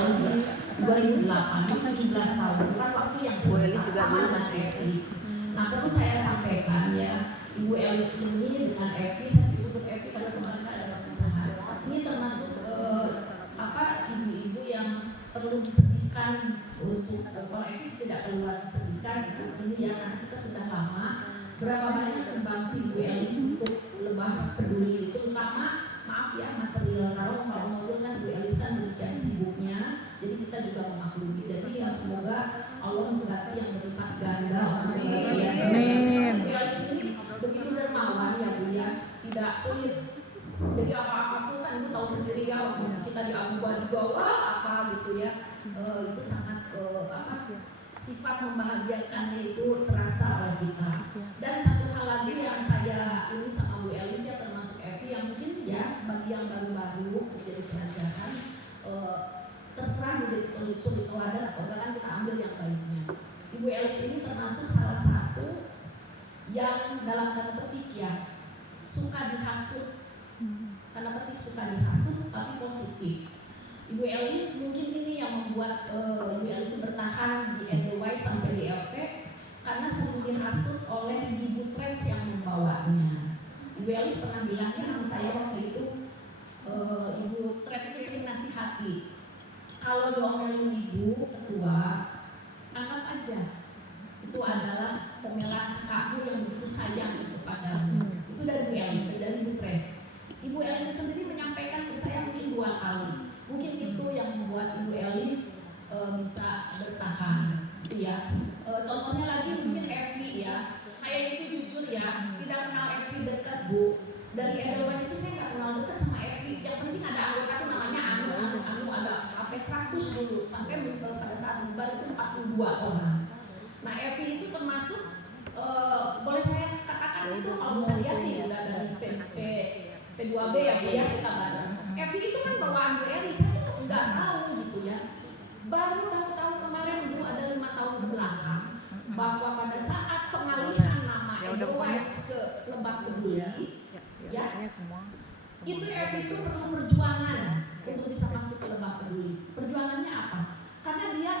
tahun 2008, 17 tahun, bukan waktu yang sama masih Evi. Nah, perlu saya sampaikan ya, Ibu Elis ini dengan Evi, saya sebut Evi karena kemarin ada perpisahan. Ini termasuk ibu-ibu yang perlu disedihkan untuk kalau Evi tidak keluar disedihkan itu ini ya, karena kita sudah lama. Berapa banyak sumbangsi Ibu Elis untuk Lebah Peduli itu, terutama maaf ya material, kalau model kan Bu Elis kan demikian sibuknya, jadi kita juga memaklumi. Jadi ya semoga Allah memberkati yang berlipat ganda. Amin. Bu Elis ini begitu dermawan ya Bu ya, tidak pelit. Jadi apa-apa tuh kan Ibu tahu sendiri ya, kita di Abu di bawah apa gitu ya, itu sangat sifat membahagiakannya itu terasa oleh kita. Dan satu hal lagi yang saya ini sama Bu Elis ya, termasuk Evi yang mungkin ya bagi yang baru-baru menjadi pelajaran, terserah menjadi suri teladan atau bahkan kita ambil yang baiknya. Ibu Elis ini termasuk salah satu yang dalam tanda petik ya suka dihasut, tanda petik suka dihasut tapi positif. Ibu Elis mungkin ini yang membuat Ibu Elis bertahan di Edelweiss sampai di LP karena sering dihasut oleh Ibu Pres yang membawanya. Ibu Elis pernah bilangnya sama saya waktu itu, Ibu Pres itu sering nasihati, kalau diomelin Ibu Ketua, anggap aja itu adalah omelan kakakmu yang begitu sayang kepadamu. Itu dari Ibu Elis, dari Ibu Pres. Ibu Elis sendiri menyampaikan ke saya mungkin 2 kali. Mungkin itu yang membuat Ibu Elis bisa bertahan, gitu ya. Contohnya lagi mungkin Evi ya. Saya itu jujur ya, tidak kenal Evi dekat Bu. Dari Edelweiss itu saya nggak kenal dekat sama Evi. Yang penting ada anggota itu namanya Anu ada sampai 100 dulu, sampai pada saat bubar itu 42 orang. Nah Evi itu termasuk boleh saya katakan itu kalau saya sih udah dari P2B ya Bu ya, kita bareng. Evi itu kan bawaan Bu Elis, saya tuh nggak tahu gitu ya. Baru tahu kemarin Bu ada 5 tahun ke belakang bahwa pada saat pengalihan nama Edelweiss ke Lebah Peduli ya, itu Evi itu perlu perjuangan untuk bisa masuk ke Lebah Peduli. Perjuangannya apa? Karena dia,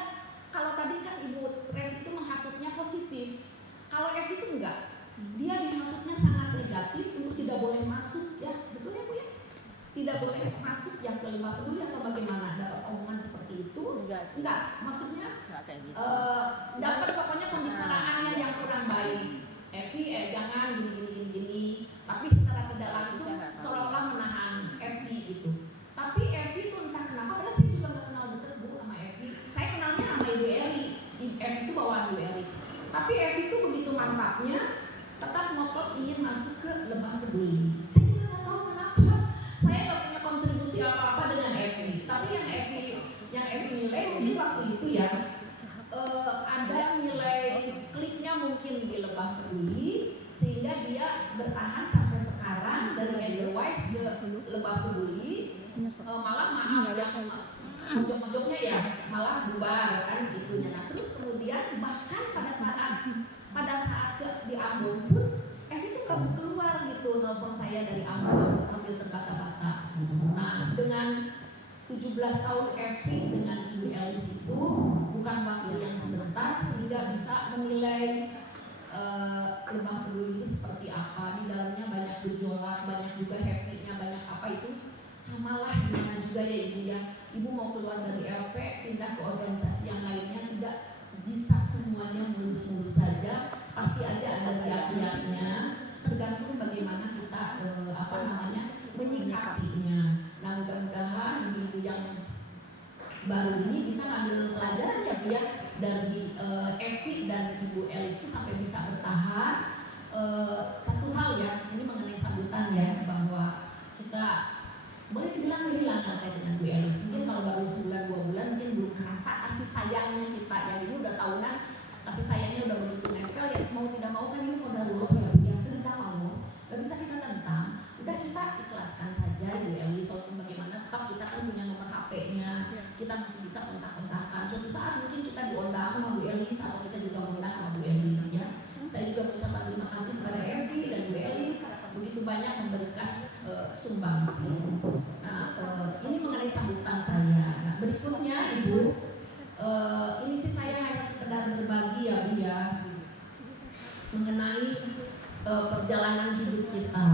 kalau tadi kan Ibu Pres itu menghasutnya positif, kalau Evi itu enggak, dia dihasutnya sangat negatif untuk tidak boleh masuk ya, betul ya Bu ya? Tidak boleh masuk yang ke Lebah Peduli atau bagaimana? Dapat omongan seperti itu? Enggak. Maksudnya dapat pokoknya pembicaraannya yang kurang baik. Evi jangan gini. Tapi secara tidak langsung seolah-olah menahan Evi itu. Tapi Evi itu entah kenapa, padahal saya juga nggak kenal dekat Bu sama Evi. Saya kenalnya sama Ibu Eri. Evi itu bawaan Ibu Eri. Tapi Evi itu begitu mantapnya tetap ngotot ingin masuk ke Lebah Peduli. Saya juga nggak tahu kenapa. Saya nggak punya kontribusi apa-apa dengan Evi. Tapi yang Evi nilai mungkin waktu itu ya ada nilai kliknya mungkin di Lebah Peduli sehingga dia bertahan sampai sekarang dari Edelweiss ke Lebah Peduli. Malah maaf yang ujung-ujungnya ya malah bubar kan gitunya. Nah terus kemudian bahkan pada saat di Ambon pun Evi itu nggak keluar gitu, nelfon saya dari Ambon sambil terbata-bata. Nah dengan 17 tahun Evi dengan Ibu Elis itu bukan waktu yang sebentar sehingga bisa menilai Lebah Peduli itu seperti apa. Di dalamnya banyak gejolak, banyak juga happy-nya, banyak apa itu. Samalah gimana juga ya Ibu ya, Ibu mau keluar dari LP pindah ke organisasi yang lainnya, tidak bisa semuanya mulus-mulus saja, pasti aja ada riak-riaknya, tergantung bagaimana kita menyikapinya. Nah mudah-mudahan Ibu yang baru ini bisa ngambil pelajaran ya Bu ya dari Evi dan Ibu Elis itu sampai bisa bertahan. Satu hal ya, ini mengenai sambutan ya, bahwa kita boleh dibilang kehilangan saya dengan Bu Elis. Mungkin kalau baru sebulan 2 bulan mungkin belum kerasa kasih sayangnya kita ya. Ini udah tahunan kasih sayangnya udah begitu nempel ya, mau tidak mau kan ini qadarullah ya Bu ya, kehendak Allah, gak bisa kita tentang. Udah kita ikhlaskan saja Bu Elis, walaupun bagaimana tetap kita kan punya nomor HP-nya, kita masih bisa kontak-kontakan. Suatu saat mungkin kita diundang sama Bu Elis atau kita juga mengundang sama Bu Elis ya. Saya juga mengucapkan terima kasih kepada Evi dan Bu Elis begitu banyak memberikan sumbangsi. Nah ini mengenai sambutan saya. Nah berikutnya perjalanan hidup kita,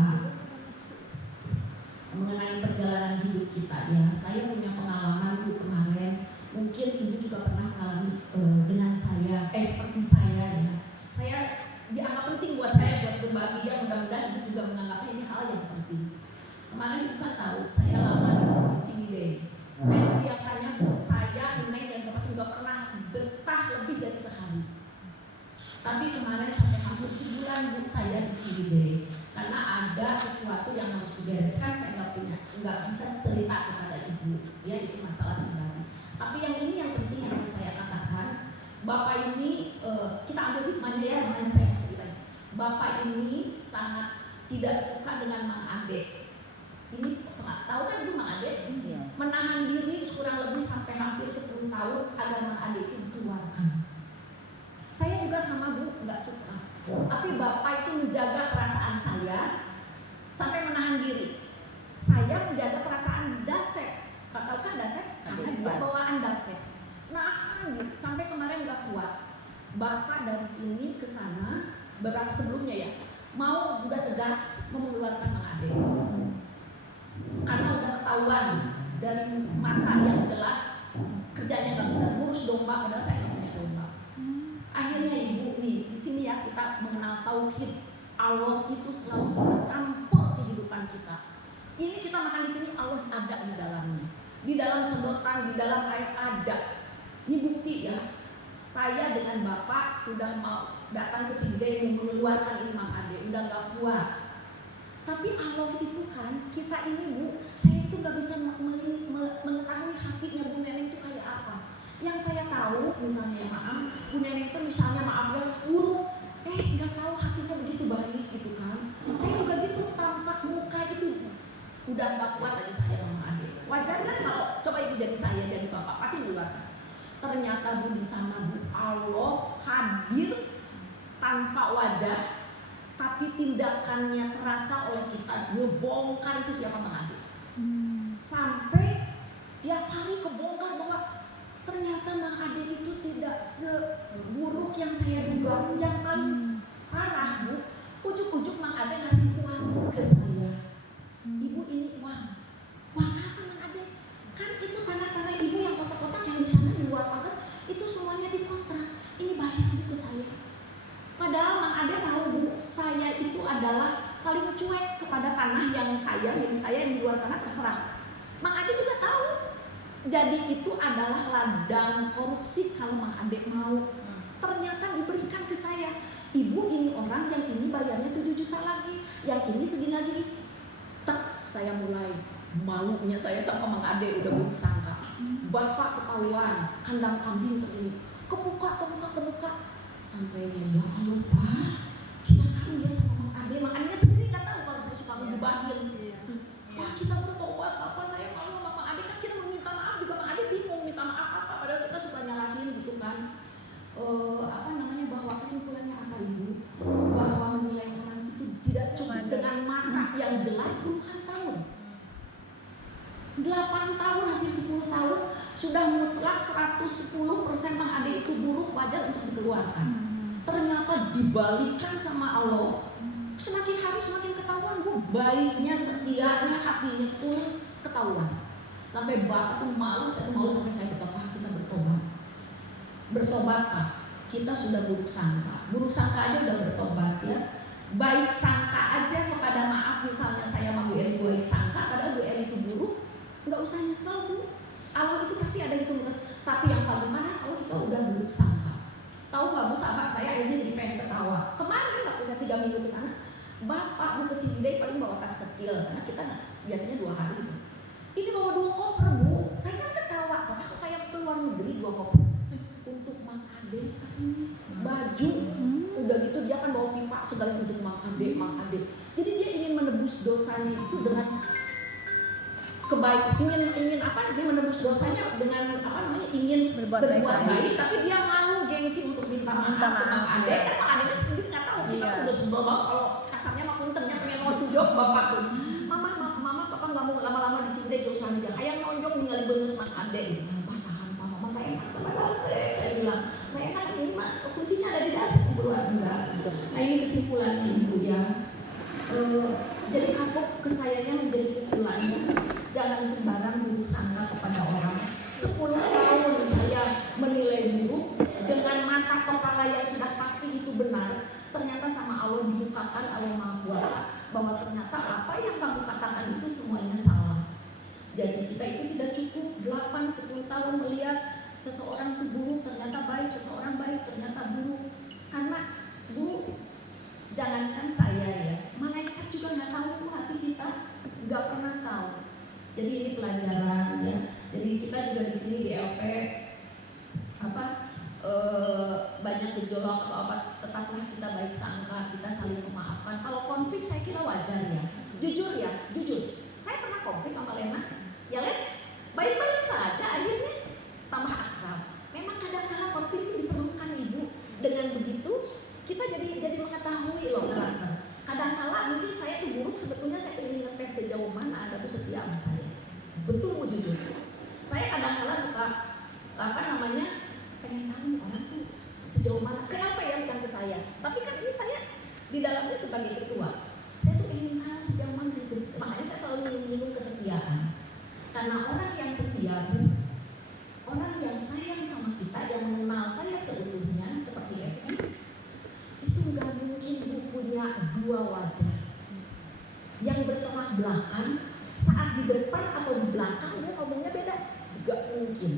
mengenai perjalanan hidup kita ya. Saya punya pengalaman Bu kemarin, mungkin Ibu juga pernah mengalami dengan saya, seperti saya ya. Saya dianggap penting buat saya buat berbagi ya, mudah-mudahan Ibu juga menganggapnya ini hal yang penting. Kemarin Ibu kan tahu saya lama di Ciwidey. Saya biasanya saya, Neng dan Bapak juga pernah betah lebih dari sehari. Tapi kemarin sampai hampir sebulan Bu saya di Ciwidey. Karena ada sesuatu yang harus dibereskan, saya nggak bisa cerita kepada Ibu, ya itu masalah pribadi. Tapi yang ini yang penting yang harus saya katakan, Bapak ini kita ambil hikmahnya ya, makanya saya cerita. Bapak ini sangat tidak suka dengan Mang Ade. Ini tahu kan Ibu Mang Ade? Menahan diri kurang lebih sampai hampir 10 tahun agar Mang Ade itu dikeluarkan. Saya juga sama Bu nggak suka. Tapi Bapak itu menjaga perasaan saya sampai menahan diri. Saya menjaga perasaan Dasep. Tahu kan Dasep? Karena dia bawaan Dasep. Nah, sampai kemarin nggak kuat. Bapak dari sini ke sana beberapa sebelumnya ya, mau udah tegas mengeluarkan Mang Ade. Karena udah ketahuan dari mata yang jelas kerjanya nggak benar, ngurus domba padahal saya nggak punya domba. Akhirnya Ibu nih di sini ya kita mengenal tauhid. Allah itu selalu bercampur kehidupan kita. Ini kita makan di sini Allah ada di dalamnya. Di dalam sedotan, di dalam air ada. Ini bukti ya. Saya dengan Bapak udah mau datang ke Ciwidey mengeluarkan ini Mang Ade, udah nggak kuat. Tapi Allah itu kan kita ini Bu, saya itu nggak bisa mengetahui hatinya Bu Neneng itu kayak apa. Yang saya tahu misalnya maaf, Bu Neneng itu misalnya maaf ya buruk, nggak tahu hatinya begitu baik gitu kan. Saya juga gitu, tampak muka itu udah nggak kuat dari saya sama adik. Wajar kan kalau coba Ibu jadi saya jadi Bapak pasti mengeluarkan. Ternyata Bu di sana Bu Allah hadir tanpa wajah, tapi tindakannya terasa oleh kita. Ngebongkar itu siapa Mang Ade. Sampai tiap hari kebongkar bahwa ternyata Mang Ade itu tidak seburuk yang saya duga. Yang paling parah Bu, ujuk-ujuk Mang Ade ngasih uang ke saya. Ibu ini uang apa Mang Ade? Kan itu tanah-tanah Ibu yang kotak-kotak yang di sana di luar pagar itu semuanya dikontrak. Ini bayar ke saya. Padahal Mang Ade tahu Bu, saya itu adalah paling cuek kepada tanah yang saya yang di luar sana terserah. Mang Ade juga tahu. Jadi itu adalah ladang korupsi kalau Mang Ade mau. Ternyata diberikan ke saya. Ibu ini orang yang ini bayarnya 7 juta lagi, yang ini segini lagi. Tak, saya mulai malunya saya sama Mang Ade udah buruk sangka. Bapak ketahuan, kandang kambing ini kebuka. Sampainya ya Allah Pak, kita tahu ya sama Mang Ade. Mang Ade sendiri nggak tahu kalau saya suka ngegibahin. Wah kita bertobat, Bapak saya malu sama Mang Ade kan kita meminta maaf juga Mang Ade bingung minta maaf apa, padahal kita suka nyalahin gitu kan. Bahwa kesimpulannya apa Ibu? Bahwa menilai orang itu tidak cuma dengan mata yang jelas puluhan tahun. 8 tahun, hampir 10 tahun sudah mutlak 110% Mang Ade itu buruk, wajar untuk dikeluarkan. Ternyata dibalikan sama Allah. Semakin hari semakin ketahuan Bu, baiknya, setianya, hatinya tulus ketahuan. Sampai Bapak tuh malu, saya malu sampai saya berkata kita bertobat. Bertobat Pak, kita sudah buruk sangka aja udah bertobat ya. Baik sangka aja kepada maaf misalnya saya sama Bu Eri baik sangka, padahal Bu Eri itu buruk, nggak usah nyesel Bu. Allah itu pasti ada hitungan. Tapi yang paling parah kalau kita udah buruk sangka. Tahu nggak Bu, sahabat saya akhirnya jadi pengen ketawa. Kemarin waktu saya 3 minggu ke sana, Bapak mau ke Ciwidey paling bawa tas kecil karena kita biasanya 2 hari gitu. Ini bawa 2 koper Bu, saya kan ketawa. Bapak kayak keluar negeri 2 koper untuk Mang Ade katanya. Baju, udah gitu dia kan bawa pipa segala untuk Mang Ade. Jadi dia ingin menebus dosanya itu dengan kebaikan, ingin apa? Dia menebus dosanya dengan ingin berbuat baik, tapi dia malu gengsi untuk minta maaf ke Mang Ade. Kan Mang Ade sendiri nggak tahu. Kita udah sebel banget kalau kasarnya mah puntennya pengen nonjok Bapak tuh. Mama, Papa nggak mau lama-lama di Ciwidey sosial media. Kayak nonjok ninggalin banget Mang Ade. Tahan, Mama nggak enak sama Dasep. Saya bilang nggak enak ini mah kuncinya ada di Dasep. Enggak. Nah ini kesimpulannya Ibu ya. jadi kapok ke sayanya menjadi pukulannya. Jangan sembarang buruk sangka kepada orang. 10 tahun saya menilai buruk dengan mata kepala yang sudah pasti itu benar. Ternyata sama Allah dibukakan Allah Maha Kuasa bahwa ternyata apa yang kamu katakan itu semuanya salah. Jadi kita itu tidak cukup 8-10 tahun melihat seseorang itu buruk ternyata baik, seseorang baik ternyata buruk. Karena Bu, jangankan saya ya, malaikat juga nggak tahu hati kita, nggak pernah tahu. Jadi ini pelajaran ya. Jadi kita juga di sini di LP banyak gejolak atau apa, tetaplah kita baik sangka, kita saling memaafkan. Kalau konflik saya kira wajar ya. Jujur. Saya pernah konflik sama Lena, ya Len, baik-baik saja akhirnya tambah akrab. Memang kadang-kadang konflik itu diperlukan Ibu. Dengan begitu kita jadi mengetahui loh karakter. Kadang-kala mungkin saya tuh buruk, sebetulnya saya ingin ngetes sejauh mana Anda tuh setia sama saya. Betul jujur. Saya kadang-kala suka pengen tahu orang tuh sejauh mana. Kenapa ya bukan ke saya? Tapi kan ini saya di dalamnya sebagai ketua. Saya tuh ingin tahu sejauh mana. Makanya saya selalu menyinggung kesetiaan. Karena orang yang setia, orang yang sayang sama kita, yang mengenal saya seutuhnya seperti Evi, itu nggak mungkin punya dua wajah. Yang bertolak belakang saat di depan atau di belakang dia ngomongnya beda, nggak mungkin.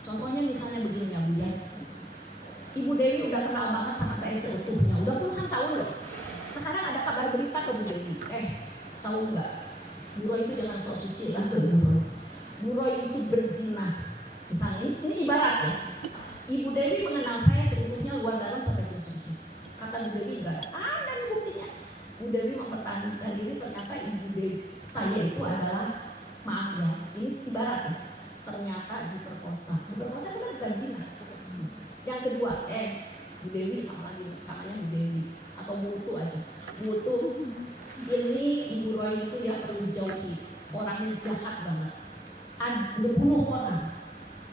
Contohnya misalnya begini ya Bu ya, Ibu Dewi udah kenal banget sama saya seutuhnya, udah puluhan tahun loh. Sekarang ada kabar berita ke Bu Dewi, tahu nggak? Bu Roy itu jangan sok suci lah ke Bu Roy. Bu Roy itu berzina. Misalnya ini ibarat ya, Ibu Dewi mengenal saya seutuhnya luar dalam sampai susu. Kata Bu Dewi enggak, ada nih buktinya. Bu Dewi mempertahankan diri, ternyata Ibu Dewi saya itu adalah, maaf ya, ini ibarat ya, ternyata diperkosa. Diperkosa itu kan bukan zina. Yang kedua, Bu Dewi samanya Bu Dewi atau Mutu aja. Mutu ini Ibu Roy itu yang perlu dijauhi, orangnya jahat banget. Udah bunuh orang.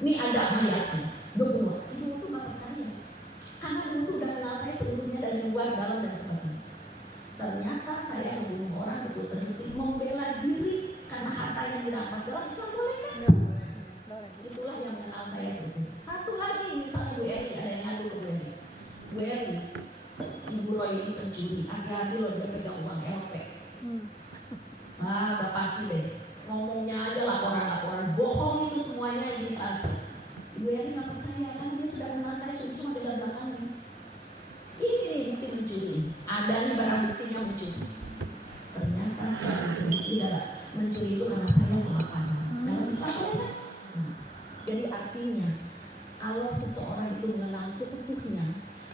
Ini ada mayatnya, udah bunuh. Ibu Mutu nggak percaya, karena Mutu udah kenal saya sebelumnya dari luar, dalam dan sebagainya. Ternyata saya membunuh orang betul terbukti, membela diri karena harta yang dirampas. Dalam Islam boleh kan? Itulah yang mengenal saya sebetulnya. Satu lagi misalnya Bu Eri, ada yang ngadu ke Bu Eri. Bu Eri, Ibu Roy ini pencuri, hati-hati loh dia pegang uang LP. Udah pasti deh. Ngomongnya aja laporan-laporan bohong itu semuanya imitasi. Ibu Eri nggak percaya kan dia sudah kenal saya cuma dengan belakangnya. Ini nih bukti mencuri. Ada nih barang buktinya mencuri. Ternyata setelah disebut tidak mencuri itu karena saya kelaparan. Dalam Islam jadi artinya kalau seseorang itu mengenal seutuhnya,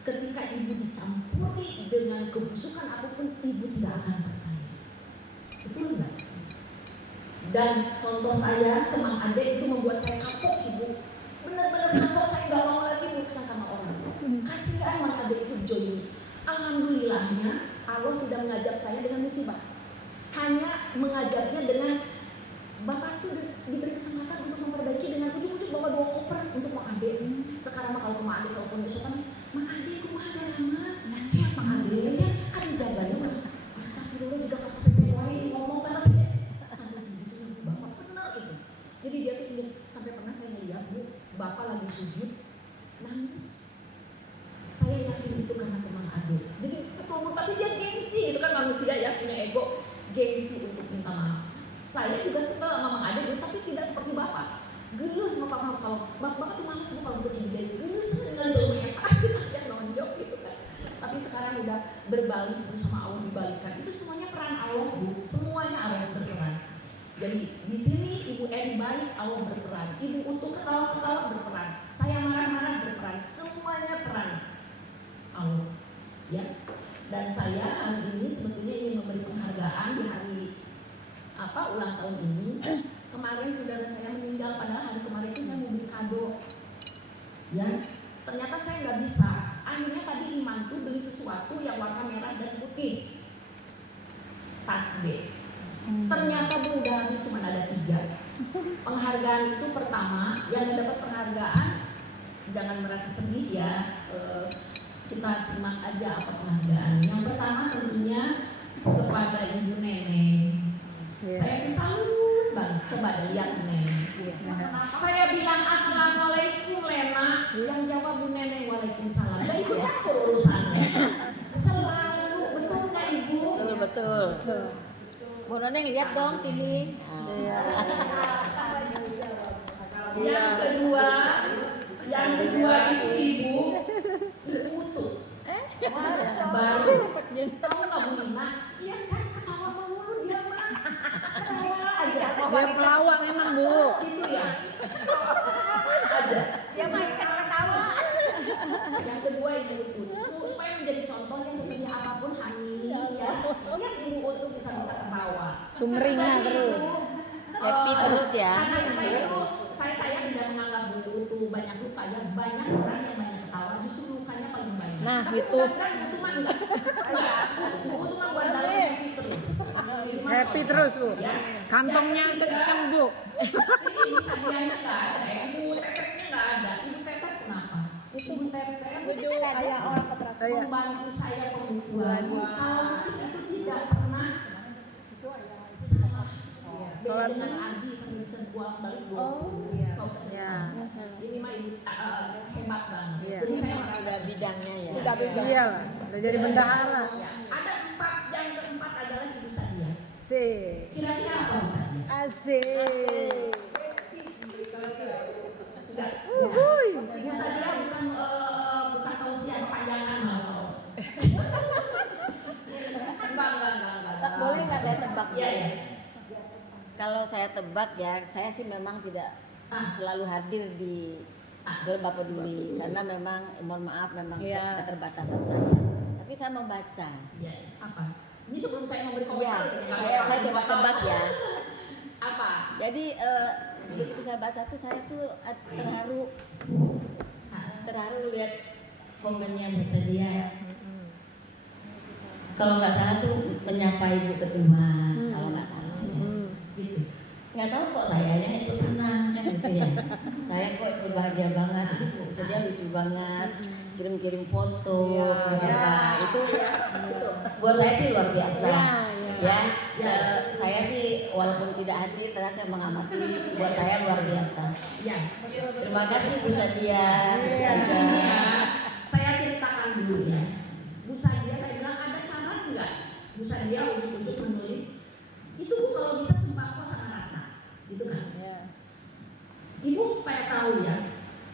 ketika ibu dicampuri dengan kebusukan apapun, ibu tidak akan percaya. Betul enggak? Dan contoh saya, teman Ade itu membuat saya kapok Ibu. Benar-benar kapok, saya gak mau lagi berurusan sama orang. Kasihan Mang Ade itu dijolimi. Alhamdulillahnya Allah tidak mengajak saya dengan musibah. Hanya mengajarnya dengan Bapak itu diberi kesempatan untuk memperbaiki dengan ujuk-ujuk bawa 2 koper untuk Mang Ade. Sekarang kalau ke Mang Ade telepon besok, Mang Ade rumah ada Rahmat. Siapa Mang Ade? Ya kan jaganya Mang. Astagfirullah juga kata PPWI ngomong kata saya. Bapak benar itu. Jadi dia tuh ingin, sampai pernah saya melihat Bu, Bapak lagi sujud nangis. Saya yakin itu karena Mang Ade. Jadi betul, tapi dia gengsi, itu kan manusia ya, punya ego, gengsi untuk minta maaf. Saya juga sebel sama Mang Ade, tapi tidak seperti Bapak. Gelus sama Bapak, kalau Bapak tuh malas kalau kecil dia gelus dengan jauhnya pasti yang nonjok gitu kan. Tapi sekarang udah berbalik sama Allah dibalikan. Itu semuanya peran Allah Bu, semuanya Allah berperan. Jadi di sini Ibu Eri baik, Allah berperan. Ibu Utuh ketawa-ketawa berperan. Saya marah-marah berperan. Semuanya peran Allah. Ya. Dan saya hari ini sebetulnya ingin memberi penghargaan di hari ulang tahun ini. Kemarin saudara saya meninggal, padahal hari kemarin itu saya mau beli kado. Ya. Ternyata saya nggak bisa. Akhirnya tadi Iman tuh beli sesuatu yang warna merah dan putih. Tas B. Ternyata Bu udah habis, cuma ada 3. Penghargaan itu pertama, yang dapat penghargaan jangan merasa sedih ya, kita simak aja apa penghargaan. Yang pertama tentunya kepada Ibu Neneng. Saya tuh salut banget. Coba deh lihat Neneng. Saya bilang assalamualaikum Lena, yang jawab Bu Neneng waalaikumsalam. Gak ikut campur urusannya. Selalu, betul nggak Ibu? Betul. Bu Neneng lihat dong sini. Yang kedua ibu-ibu itu utuh. Baru tahu nggak Bu Nina? Iya kan ketawa melulu dia mah. Ketawa aja. Dia pelawak emang Bu. Itu ya. Ada. Dia mah ikan ketawa. Yang kedua ibu utuh supaya menjadi contohnya sesudah apapun Hani ya. Lihat ibu utuh bisa ketawa. Sumringah terus. Happy terus ya. Karena kita itu saya tidak menganggap Bu utuh banyak luka ya. Banyak orang yang banyak ketawa justru lukanya paling banyak. Nah, tapi gitu. mudah-mudahan Bu utuh mah enggak. Bu utuh mah buat dalam happy terus. Happy terus Bu. Ya. Kantongnya kenceng Bu. Ini ibu Sadianya nggak ada, ibu Tetetnya nggak ada. Ibu Tetet kenapa? Ibu Tetet Ayah orang keberatan. membantu saya pembukuan. Kalau mungkin itu tidak pernah salah. Beda dengan Adi sampai bisa buat balik nggak usah cerita. Ini mah ibu hebat banget. Iya. Jadi saya Udah bidangnya ya. Iya. Udah jadi bendahara. Ya, ada 4, yang keempat adalah ibu Sadia. Sih. Kira-kira apa Bu Sadia? Asik. Enggak. Ibu Sadia bukan tausiah kepanjangan malah. Enggak. Boleh nggak saya tebak? Iya. Kalau saya tebak ya, saya sih memang tidak selalu hadir di Gelbap Peduli karena memang mohon maaf memang keterbatasan saya. Tapi saya membaca. Iya. Apa? Ini sebelum saya memberi Iya, komentar. saya coba tebak ya. Apa? Jadi begitu saya baca tuh saya tuh terharu lihat komennya Bu Sadia. Kalau nggak salah tuh menyapa Ibu Ketua, kalau nggak salah. Gitu. Nggak tahu kok sayanya itu senang kan gitu ya. Saya kok ikut bahagia banget. Bu Sadia lucu banget. Kirim-kirim foto, itu buat saya sih luar biasa. Saya sih walaupun tidak hadir, tapi saya mengamati. Buat saya luar biasa. Ya. Terima kasih Bu Sadia. Ini ya, saya ceritakan dulu ya. Bu Sadia saya bilang ada saran nggak? Bu Sadia untuk menulis itu Bu kalau bisa sembako sama rata, gitu kan? Ibu supaya tahu ya.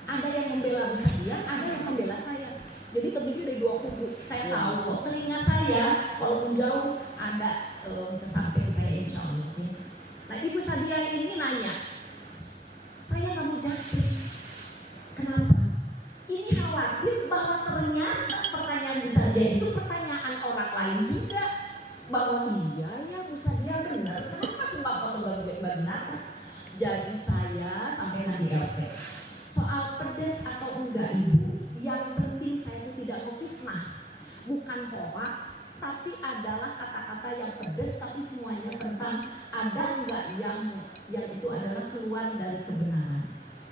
Ada yang membela Bu Sadia, ada yang membela saya. Jadi terdiri dari dua kubu. Saya tahu kok telinga saya walaupun jauh ada bisa sampai ke saya insya Allah. Ya. Nah Ibu Sadia ini nanya, saya nggak mau jatuh. Kenapa? Ini khawatir bahwa ternyata pertanyaan Bu Sadia itu pertanyaan orang lain juga. Bahwa iya ya Bu Sadia benar. Kenapa sembako itu bagi rata? Jadi saya sampaikan di LP. Soal pedas atau enggak Ibu, yang penting saya itu tidak memfitnah, bukan hoak, tapi adalah kata-kata yang pedas tapi semuanya tentang ada enggak yang itu adalah keluar dari kebenaran.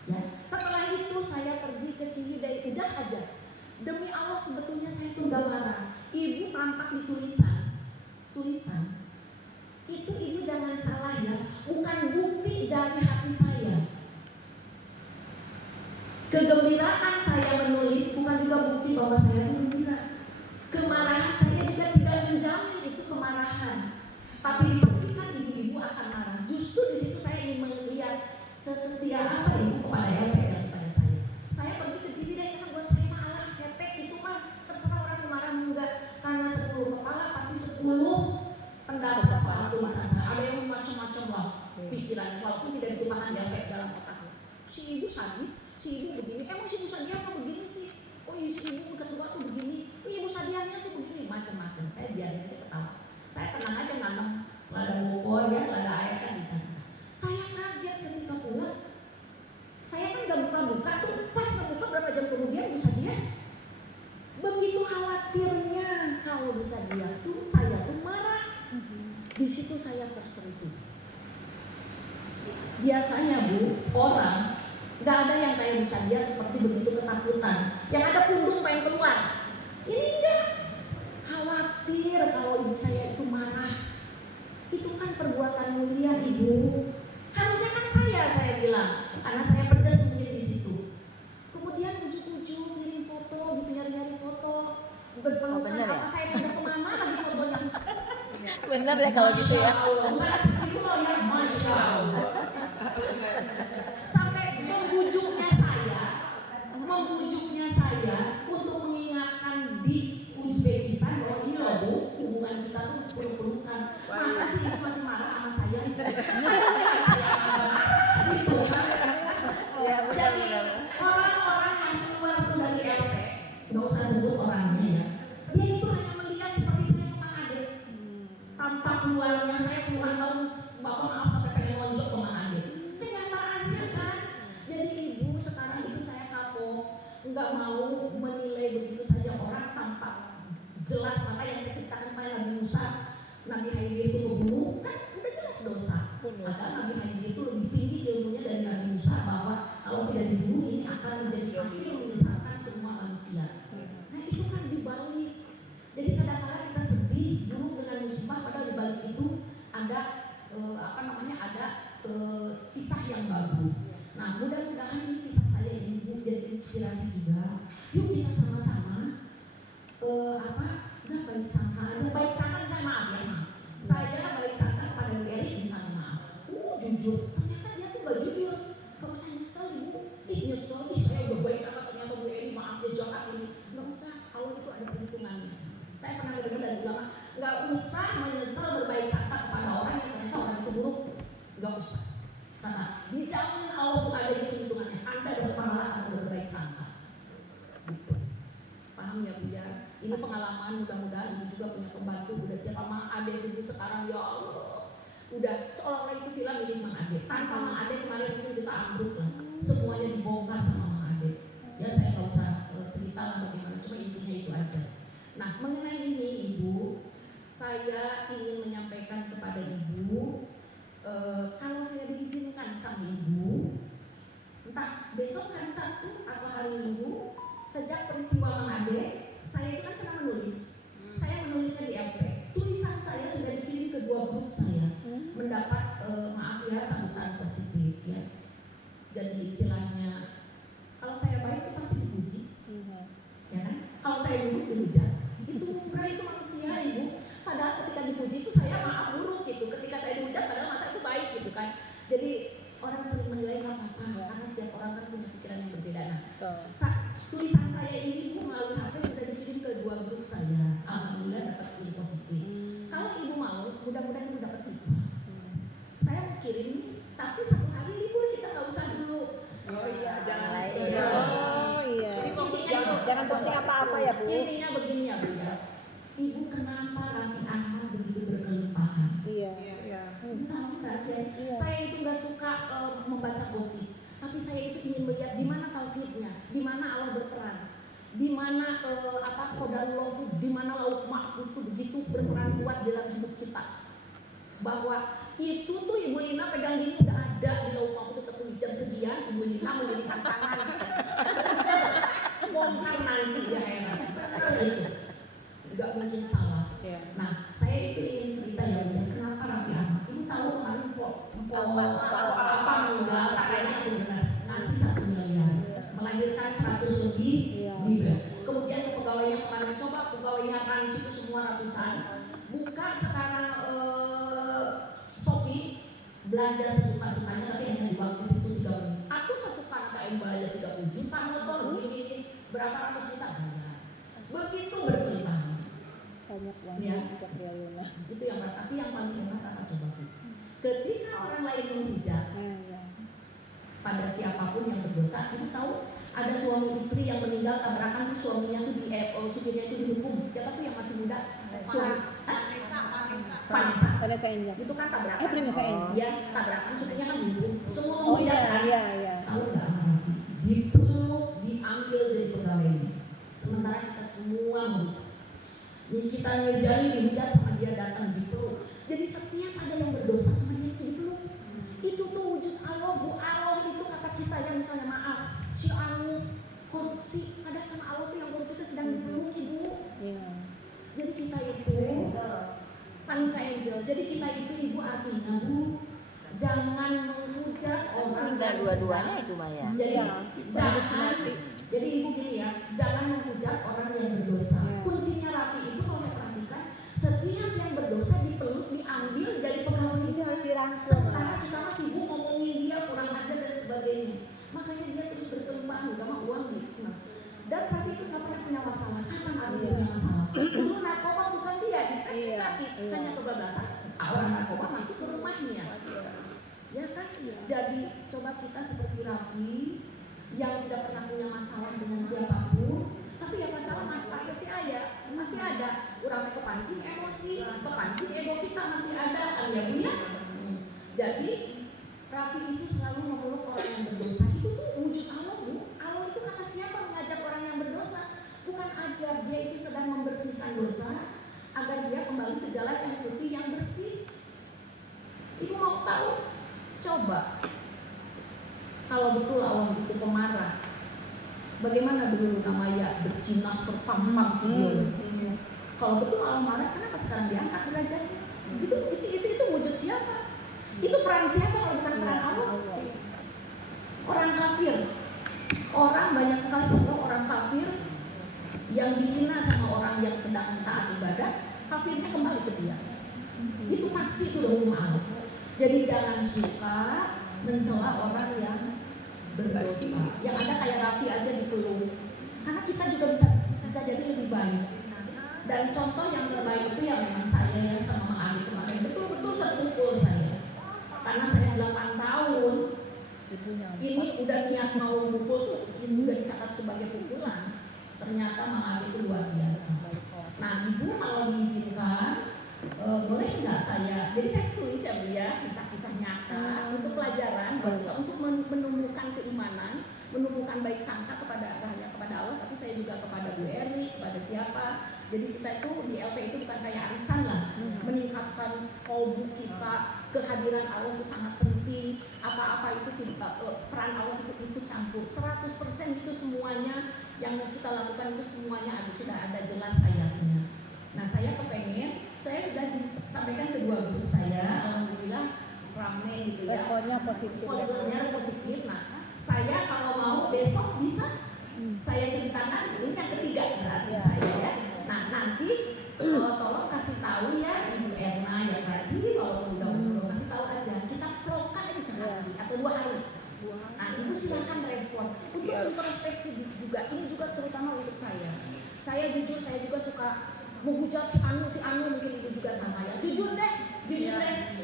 Ya. Setelah itu saya pergi ke Ciwidey, udah aja. Demi Allah sebetulnya saya itu enggak marah. Ibu tampak di tulisan. Itu Ibu jangan salah ya, bukan bukti dari hati saya. Kegembiraan saya menulis bukan juga bukti bahwa saya gembira. Kemarahan saya juga tidak menjamin itu kemarahan. Tapi dipastikan ibu-ibu akan marah. Justru di situ saya ingin melihat sesetia apa Ibu kepada LP dan kepada saya. Saya pergi ke Ciwidey karena buat saya malah cetek itu mah terserah orang yang marah enggak. Karena 10 kepala pasti 10 pendapat soal tulisan. Ada yang macam-macam lah pikirannya walaupun tidak ditumpahkan di LP dalam otak. Si Ibu sadis, si Ibu begini, emang si Ibu Sadia apa begini sih? Oh iya si Ibu ketua tuh begini, oh Ibu Sadianya sih begini, macam-macam. Saya biarin aja ketawa. Saya tenang aja nanam selada bogor ya, selada air kan di sana. Saya kaget ketika pulang. Saya kan gak buka-buka tuh, pas ngebuka berapa jam kemudian Bu Sadia. Begitu khawatirnya kalau Bu Sadia tuh, saya tuh marah. Di situ saya tersentuh. Biasanya Bu, orang nggak ada yang kayak Bu Sadia seperti begitu ketakutan. Yang ada pundung pengen keluar. Ini enggak. Khawatir kalau ibu saya itu marah. kemudian ibu, harusnya kan saya bilang, karena saya pedas mungkin di situ. Kemudian ujuk-ujuk ngirim foto, gitu nyari-nyari foto, berpelukan, bener ya? apa saya pindah kemana lagi fotonya? Bener ya kalau gitu ya. Masya Allah, bukan seperti itu loh ya, Masya Allah. Sampai membujuknya saya untuk mengingatkan di Uzbekistan bahwa ini loh Bu, hubungan kita tuh peluk-pelukan. Masa sih ibu masih marah sama saya? Saya gitu kan? Jadi orang-orang yang keluar tuh dari LP, nggak usah sebut orangnya ya, dia itu hanya melihat seperti saya teman adik. Tanpa keluarnya saya puluhan tahun, bapak maaf sampai pengen lonjok teman adik. Kenyataannya kan, jadi ibu sekarang itu saya kapok, nggak mau menilai begitu saja orang tanpa jelas. Maka yang saya ceritakan kemarin Nabi Musa, Nabi Khidir itu membunuh, kan udah jelas dosa. Maka Nabi Khidir itu lebih tinggi ilmunya dari Nabi Musa, bahwa kalau tidak dibunuh ini akan menjadi kafir, menyesatkan semua manusia. Nah itu kan dibalik. Jadi kadang-kadang kita sedih buruk dengan musibah, padahal dibalik itu ada kisah yang bagus. Nah mudah-mudahan ini kisah saya ini jadi inspirasi juga. Yuk kita sama-sama baik sangka aja. Baik sangka saya maaf. Saya baik sangka kepada Bu Eri misalnya maaf. Jujur, ternyata dia tuh gak jujur. Gak usah nyesel ibu. Nyesel saya udah baik sangka ternyata Bu Eri maaf ya jahat ini. Gak usah, kalau itu ada perhitungannya. Saya pernah dengar dari ulama, gak usah menyesal berbaik sangka kepada orang yang ternyata orang itu buruk. Gak usah. Karena dijamin Allah tuh ada hitung-hitungannya. Anda dapat pahala kalau berbaik sangka. Gitu. Paham ya Bu ya? Ini pengalaman, mudah-mudahan ibu juga punya pembantu. Udah siapa Mang Ade ibu sekarang, ya Allah. Udah seolah-olah itu film milik Mang Ade. Tanpa Mang Ade kemarin itu kita ambruk lah. Semuanya dibongkar sama Mang Ade. Ya saya nggak usah cerita lah bagaimana. Cuma intinya itu aja. Nah mengenai ini ibu, saya ingin menyampaikan kepada ibu, kalau saya diizinkan sama ibu, entah besok hari Sabtu atau hari Minggu, sejak peristiwa Mang Ade, saya itu kan sedang menulis. Saya menulisnya di LP. Tulisan saya sudah dikirim ke 2 grup saya, mendapat maaf ya sambutan positif ya. Jadi istilahnya, kalau saya baik itu pasti dipuji, ya kan? Kalau saya buruk dihujat. Itu lumrah, itu manusia ibu. Padahal ketika dipuji itu saya maaf buruk gitu. Ketika saya dihujat padahal masa itu baik gitu kan. Jadi orang sering menilai nggak apa-apa, karena setiap orang kan punya pikiran yang berbeda. Nah, tulisan saya ini Bu melalui HP sudah dikirim ke 2 grup saya. Alhamdulillah dapat kirim positif. Kalau ibu mau, mudah-mudahan ibu dapat itu. Saya mau kirim nih, tapi 1 hari libur kita nggak usah dulu. Oh iya, jangan. Iya. Oh iya. Jadi Jangan posting apa-apa ya Bu. Intinya begini ya Bu ya. Ibu kenapa Raffi Ahmad begitu berkelimpahan? Iya. Tahu rahasia. Iya. Saya itu nggak suka membaca gosip, tapi saya itu ingin melihat di mana tauhidnya, di mana Allah berperan, di mana qadarullah, di mana lauk mahfuz itu begitu berperan kuat dalam hidup kita. Bahwa itu tuh Ibu Lina pegang gini udah ada di lauk mahfuz itu tertulis jam sekian, Ibu Lina melilitkan tangan. Bongkar nanti ya heran. Benar itu. Nggak mungkin salah. Nah, saya itu ingin cerita ya Bu, kenapa Raffi Ahmad? Ini tahu kemarin apa meninggal, katanya itu benar ngasih 1 miliar, melahirkan 100 lebih bibel. Kemudian ke pegawainya kemarin, coba pegawainya Trans itu semua ratusan, buka sekarang Shopee, belanja sesuka-sukanya tapi hanya di waktu situ 3 menit. Aku sesuka ATM bayar 30 juta, motor begini berapa ratus juta bayar. Begitu berkelimpahan. Banyak Ya. untuk dia Luna. Itu yang tapi yang paling hebat apa coba Bu? Ketika orang lain menghujat pada siapapun yang berdosa, ibu tahu ada suami istri yang meninggal tabrakan tuh suaminya tuh supirnya itu dihukum. Siapa tuh yang masih muda? Vanessa Angel. Itu kan tabrakan. Vanessa Angel. Dia tabrakan supirnya kan dihukum. Semua Oh menghujat kan? iya. Tahu nggak Raffi? Dipeluk, diambil dari pegawainya. Sementara kita semua menghujat. Kita ngejali dihujat sama dia datang dipeluk. Jadi setiap ada yang berdosa sama dia itu dipeluk. Itu tuh wujud Allah Bu. Allah itu kata kita yang misalnya maaf si anu korupsi ada sama Allah tuh yang korupsi itu sedang dipeluk ibu. Jadi kita itu Vanessa Angel. Jadi kita itu ibu artinya Bu jangan menghujat orang Enggak yang dua-duanya sedang. itu Maya. Jadi Iya. jangan, jadi ibu gini ya, jangan menghujat orang yang berdosa. Iya. Kuncinya Raffi itu kalau saya perhatikan, setiap yang berdosa dipeluk, diambil dari pegawai Itu harus dirangkul. sementara kita masih sibuk ngomongin dia kurang ajar dan sebagainya. Makanya dia terus berkembang, udah mah uang gitu. Dan Raffi itu nggak pernah punya masalah. Kapan Raffi punya masalah? Dulu narkoba bukan dia, dites Iya, negatif, iya. hanya kebablasan. Orang narkoba masuk ke rumahnya, ya kan? Jadi coba kita seperti Raffi yang tidak pernah punya masalah dengan siapapun, tapi ya masalah masih ada. Orang kepancing emosi, kepancing ego kita masih ada kan ya Bu ya. Jadi Raffi itu selalu memeluk orang yang berdosa. Itu tuh wujud Allah Bu. Allah itu kata siapa mengajak orang yang berdosa? Bukan ajar, dia itu sedang membersihkan dosa agar dia kembali ke jalan yang putih yang bersih. Ibu mau tahu? Coba kalau betul Allah itu pemarah, bagaimana dulu namanya bercinah terpampang video? Kalau betul Allah marah, kenapa sekarang diangkat derajatnya? Itu wujud siapa? Itu peran siapa kalau bukan peran Allah? Orang kafir, orang banyak sekali contoh orang kafir yang dihina sama orang yang sedang taat ibadah, kafirnya kembali ke dia. Itu pasti itu hukum Allah. Jadi jangan suka mencela orang yang berdosa. Yang ada kayak Raffi aja dipeluk. Karena kita juga bisa jadi lebih baik. Dan contoh yang terbaik itu ya memang saya yang sama Mang Adi kemarin betul-betul terpukul saya. Karena saya 8 tahun ini udah niat mau mukul tuh, ini udah dicatat sebagai pukulan. Ternyata Mang Adi itu luar biasa. Nah ibu kalau diizinkan, boleh nggak saya? Jadi saya tulis ya Bu ya, kisah-kisah nyata untuk pelajaran, untuk menumbuhkan keimanan, menumbuhkan baik sangka kepada hanya kepada Allah, tapi saya juga kepada Bu Erni, kepada siapa. Jadi kita itu di LP itu bukan kayak arisan lah, meningkatkan kolbu kita, kehadiran Allah itu sangat penting. Apa-apa itu peran Allah itu ikut campur. 100% itu semuanya yang kita lakukan itu semuanya sudah ada jelas ayatnya. Nah saya kepengen, saya sudah disampaikan ke 2 grup saya, alhamdulillah ramai gitu ya. Responnya positif. Nah saya kalau mau besok bisa saya ceritakan, ini yang ketiga berarti saya ya. Nah nanti tolong kasih tahu ya Ibu Erna yang rajin, kalau udah kasih tahu aja, kita prokan aja sehari atau 2 hari. Nah Ibu silakan respon untuk introspeksi juga. Ini juga terutama untuk saya. Saya jujur, saya juga suka menghujat si Anu mungkin Ibu juga sama ya. Jujur deh.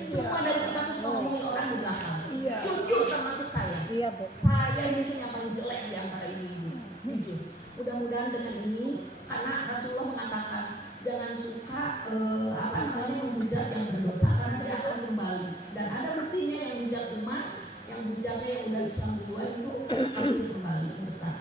Semua dari kita tuh suka ngomongin orang di belakang. Jujur termasuk saya. Saya mungkin yang paling jelek di antara ini Ibu. Jujur. Mudah-mudahan dengan ini, karena Rasulullah mengatakan jangan suka menghujat yang berdosa karena dia akan kembali. Dan ada buktinya yang menghujat umat, yang hujatnya yang udah Islam duluan itu akan kembali murtad.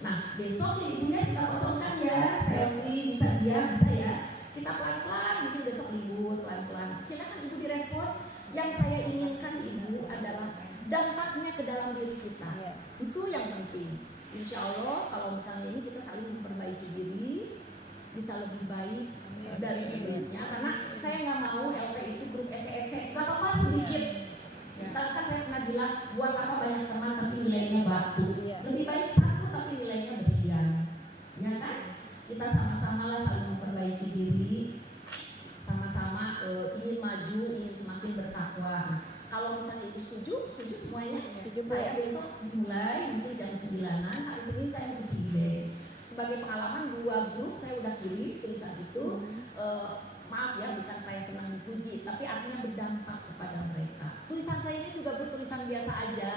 Nah besok ya Ibu ya kita kosongkan ya, selfie bisa ya. Kita pelan-pelan, mungkin besok libur pelan-pelan. Silakan Ibu direspon. Yang saya inginkan Ibu adalah dampaknya ke dalam diri kita. Itu yang penting. Insya Allah kalau misalnya ini kita saling memperbaiki diri, bisa lebih baik dari sebelumnya. Karena saya nggak mau LP itu grup ecek-ecek, nggak apa-apa sedikit. Kalau kan saya pernah bilang, buat apa banyak teman tapi nilainya batu. Lebih baik satu tapi nilainya berlian. Ya kan? Kita sama-sama lah saling memperbaiki diri, sama-sama ingin maju, ingin semakin bertakwa. Nah, kalau misalnya Ibu setuju semuanya. Saya besok dimulai mungkin jam 9-an. Hari Senin saya mau Cibide. Sebagai pengalaman 2 grup saya udah kirim tulisan itu. Maaf ya, bukan saya senang dipuji, tapi artinya berdampak kepada mereka. Tulisan saya ini juga tulisan biasa aja,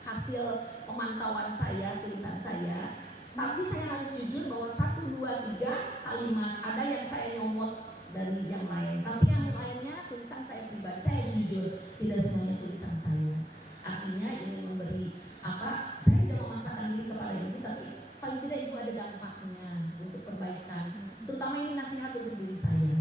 hasil pemantauan saya, tulisan saya. Tapi saya harus jujur bahwa 1, 2, 3 kalimat ada yang saya nyomot dari yang lain. Tapi yang lainnya tulisan saya pribadi. Saya jujur, tidak semuanya tulisan saya. Artinya ingin memberi saya tidak memaksakan diri kepada Ibu, tapi paling tidak Ibu ada dampaknya untuk perbaikan. Terutama ini nasihat untuk diri saya.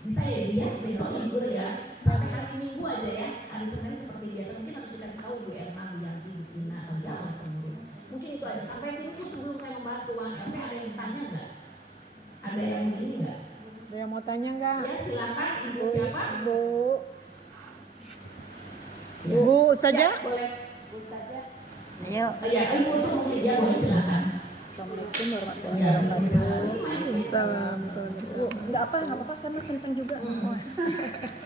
Bisa ya Ibu ya, besok libur ya, sampai hari Minggu aja ya. Hari Senin seperti biasa, mungkin harus dikasih tahu Bu Erna, Bu Yanti, Bu Tina, atau orang pengurus. Mungkin itu aja. Sampai sini pun sebelum saya membahas keuangan LP, ada yang tanya nggak? Ada yang begini nggak? Ada yang mau tanya nggak? Ya silakan, Ibu siapa? Bu. Bu Ustazah. Boleh. Ayo. Ya, ibu untuk mau media boleh silakan. Assalamualaikum warahmatullahi Ya, wabarakatuh. Waalaikumsalam. Bu, enggak apa-apa, sama kenceng juga.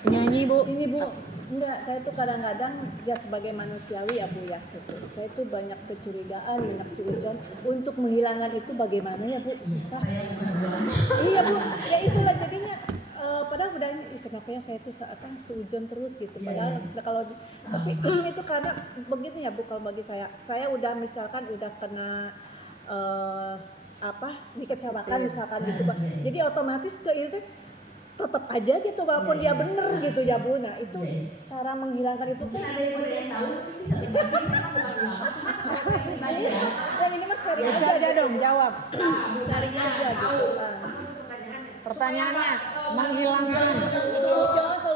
Nyanyi Bu. Ini Bu, enggak, saya tuh kadang-kadang ya sebagai manusiawi ya Bu ya, gitu. Saya tuh banyak kecurigaan, banyak suudzon. Untuk menghilangkan itu bagaimana ya Bu? Susah. Saya bukan orang. Iya Bu, ya itulah jadinya. Padahal udah kenapa ya saya tuh seuzon terus gitu. Padahal kalau tapi itu karena begitu ya Bu, kalau bagi saya udah misalkan udah kena dikecewakan misalkan gitu Pak. Jadi otomatis ke itu tetap aja gitu walaupun dia bener gitu ya Bu. Nah itu cara menghilangkan itu tuh. Ada yang tahu mungkin bisa berbagi. Saya bukan ulama, cuma saya pribadi ya. Yang ini mas serius Aja dong jawab. Misalnya aja gitu. Pertanyaannya menghilangkan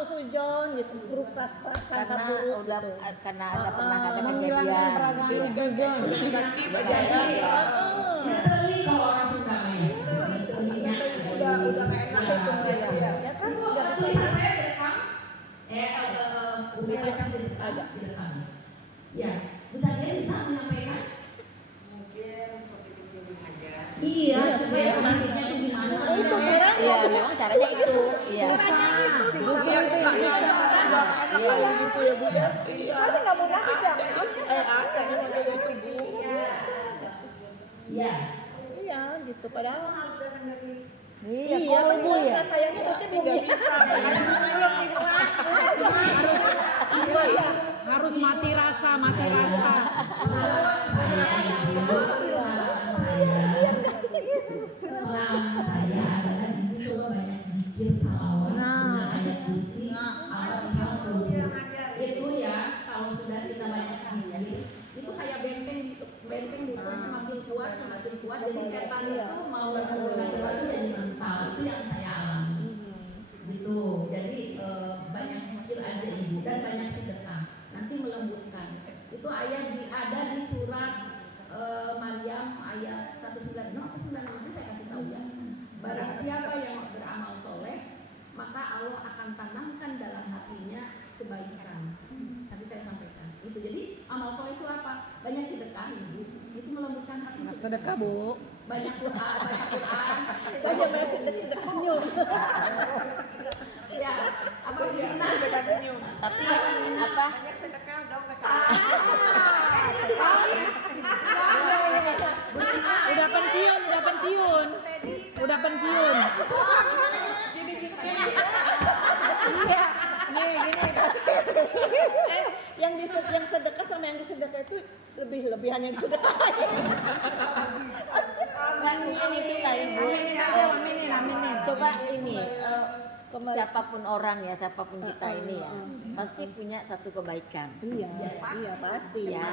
Sujon gitu, buruk prasangka karena buruk udah gitu. karena ada pernah ada menghilangkan kejadian. perasaan literally kalau orang Sunda ya. udah kayak enak itu ya kan Bu, udah tulisan saya direkam. Ucapan saya direkam. Ya, Bu Sadia bisa menyampaikan? Mungkin positif thinking aja. Iya, supaya positifnya itu gimana? itu caranya. Iya, memang caranya itu. Iya. Iya gitu ya Bu ya. Saya nggak mau nafik ya. Ada yang mau gitu Bu. Iya. Iya gitu padahal Harus datang dari iya Bu ya. Sayangnya mungkin belum bisa. Harus mati rasa, mati rasa. Pengalaman saya adalah ibu coba banyak zikir salawat dengan ayat kursi Al-Fatihah itu ya kalau sudah kita banyak zikir itu kayak benteng itu semakin kuat jadi setan itu mau menggunakan itu jadi mental itu yang saya alami gitu jadi banyak zikir aja ibu dan banyak sedekah nanti melembutkan itu ada di surat Maryam ayat 196 nanti saya kasih tahu ya. Barang siapa yang beramal soleh, maka Allah akan tanamkan dalam hatinya kebaikan. Nanti saya sampaikan. Itu jadi amal soleh itu apa? Banyak sedekah ibu. Itu melembutkan hati. Sedekah Bu. Banyak Quran, baca Quran. Saya masih sedekah senyum. Ya, apa gimana? Tapi apa? banyak sedekah dong ke saya. Udah pensiun. Udah pensiun. Iya. Gini. Yang sedekah sama yang disedekah itu lebihan yang disedekah. Kan mungkin itu kali Bu. Coba ini siapapun orang ya, siapapun kita ini ya, pasti punya satu kebaikan. Iya pasti. Ya,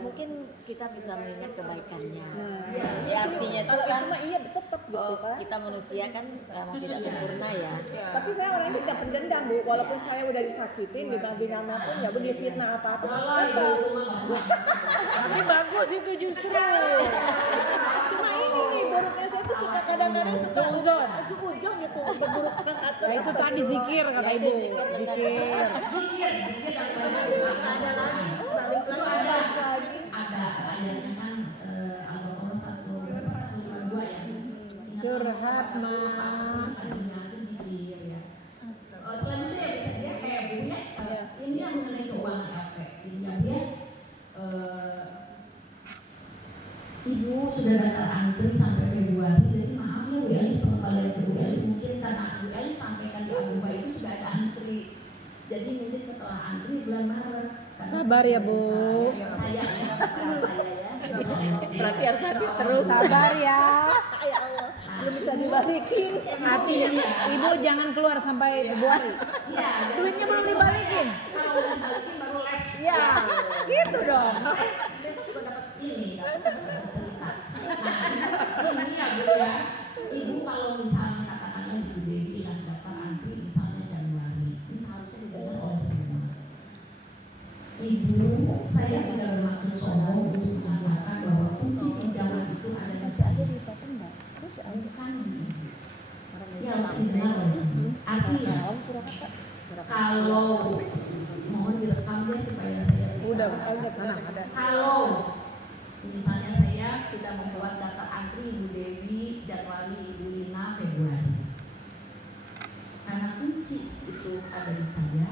mungkin kita bisa mengingat kebaikannya. Nah, Ya artinya itu kalau kan itu mah iya tetap gitu kan. kita manusia kan memang tidak sempurna ya. Tapi saya orangnya tidak pendendam Bu, walaupun saya udah disakitin, dibanding pun ya Bu difitnah apa-apa. Tapi bagus itu justru. Cuma ini nih buruknya saya tuh suka kadang-kadang suka Suudzon gitu, berburuk sangka. Nah itu tadi zikir kata Ibu. Zikir. Ada lagi balik lagi. Ada ayatnya kan Al-Baqarah 152 ya. Curhat mah. Selanjutnya ya bisa dia kayak Bu ya. Ini yang mengenai keuangan LP. Ini ya Bu ya. Ibu sudah daftar antri sampai Februari. Jadi maaf ya Bu Elis pengembalian ke Bu Elis mungkin karena Bu Elis sampaikan di Abuba itu sudah ada antri. Jadi mungkin setelah antri bulan Maret. Sabar ya Bu. Saya ya. Berarti harus habis terus. Sabar ya. Ya Allah, belum bisa dibalikin. Hati Ibu jangan keluar sampai Februari. Iya. Duitnya belum dibalikin. Kalau udah balikin baru live. Ya, gitu dong. Besok juga dapat ini, dapat cerita. Nah, ini ya Bu ya. Ibu kalau misalnya katakanlah Ibu Dewi yang daftar antri misalnya Januari, ini seharusnya didengar oleh semua. Ibu, saya tidak bermaksud sombong untuk mengatakan bahwa kunci pinjaman itu ada di saya. Bukan ini. Ini harus didengar oleh semua. Artinya, kalau mohon direkam ya supaya saya bisa. Udah ada. Kalau misalnya saya sudah membuat daftar antri Ibu Dewi Januari, Ibu Lina Februari, karena kunci itu ada di saya,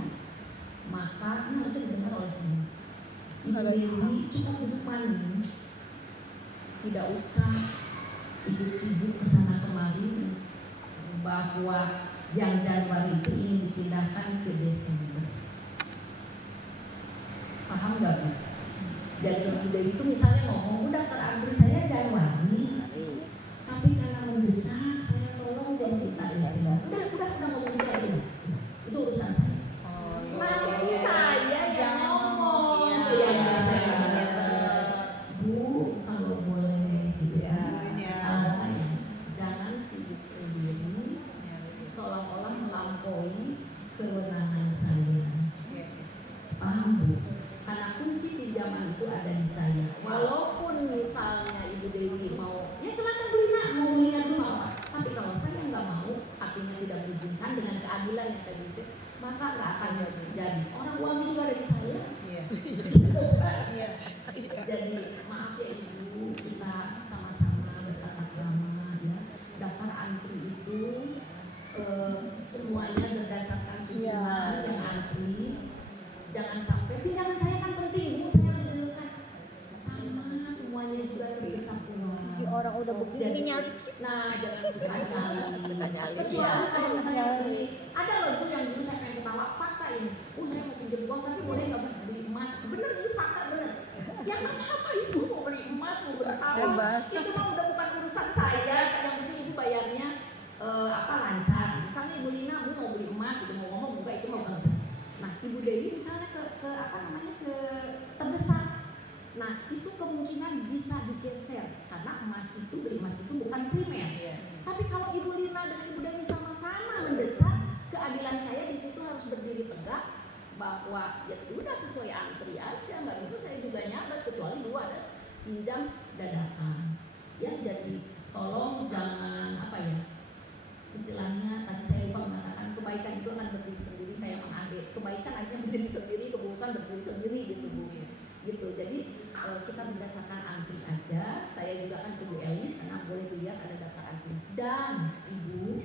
maka ini harusnya didengar oleh semua. Ibu Dewi cukup duduk manis, tidak usah ikut sibuk kesana kemari bahwa yang Januari itu ingin dipindahkan ke Desember. Paham nggak Bu? Jadi Ibu Dewi itu misalnya ngomong, udah daftar antri saya Januari, tapi karena mendesak saya tolong dan kita Desember. Udah ngomong itu aja. Itu urusan saya. Nanti saya yang ngomong ke yang Desember. Bu, kalau boleh gitu ya. Jangan sibuk sendiri, seolah-olah melampaui kewenangan saya. Paham Bu? Karena kunci pinjaman itu ada di saya. Walaupun misalnya Ibu Dewi mau, ya silakan mau beli dulu apa. Tapi kalau saya nggak mau, artinya tidak mengizinkan dengan keadilan yang saya bikin, maka nggak akan jadi. Orang uangnya juga ada di saya. Jadi maaf ya Ibu, kita sama-sama bertata krama ya. Daftar antri itu semuanya berdasarkan susunan yang antri. Jangan sampai pinjaman saya kan penting Bu, saya harus didulukan. Sama semuanya juga tergesa uang. Orang udah begini nyari. Nah, jangan suka nyali. Kecuali kalau misalnya ada loh Bu yang dulu saya pengen ketawa, fakta ini. Saya mau pinjam uang tapi boleh nggak beli emas? Bener ini fakta bener. Ya nggak apa-apa Ibu mau beli emas, mau beli sawah. Itu mah udah bukan urusan saya. Yang penting Ibu bayarnya lancar. Misalnya Ibu Lina, Bu mau beli emas, gitu mau ngomong buka itu mau bukan. Nah, Ibu Dewi misalnya ke terdesak. Nah, itu kemungkinan bisa digeser karena beli emas itu bukan primer. Tapi kalau Ibu Lina dan Ibu Dewi sama-sama mendesak, keadilan saya di situ harus berdiri tegak bahwa ya udah sesuai antri aja, nggak bisa saya juga nyabet kecuali dua ada pinjam dadakan. Ya, jadi tolong jangan istilahnya tadi saya lupa mengatakan kebaikan itu akan berdiri sendiri kayak Mang Ade. Kebaikan akhirnya berdiri sendiri, keburukan berdiri sendiri gitu Bu. Gitu. Jadi kita berdasarkan antri aja. Saya juga akan ke Bu Elis karena boleh dilihat ada daftar antri. Dan Ibu,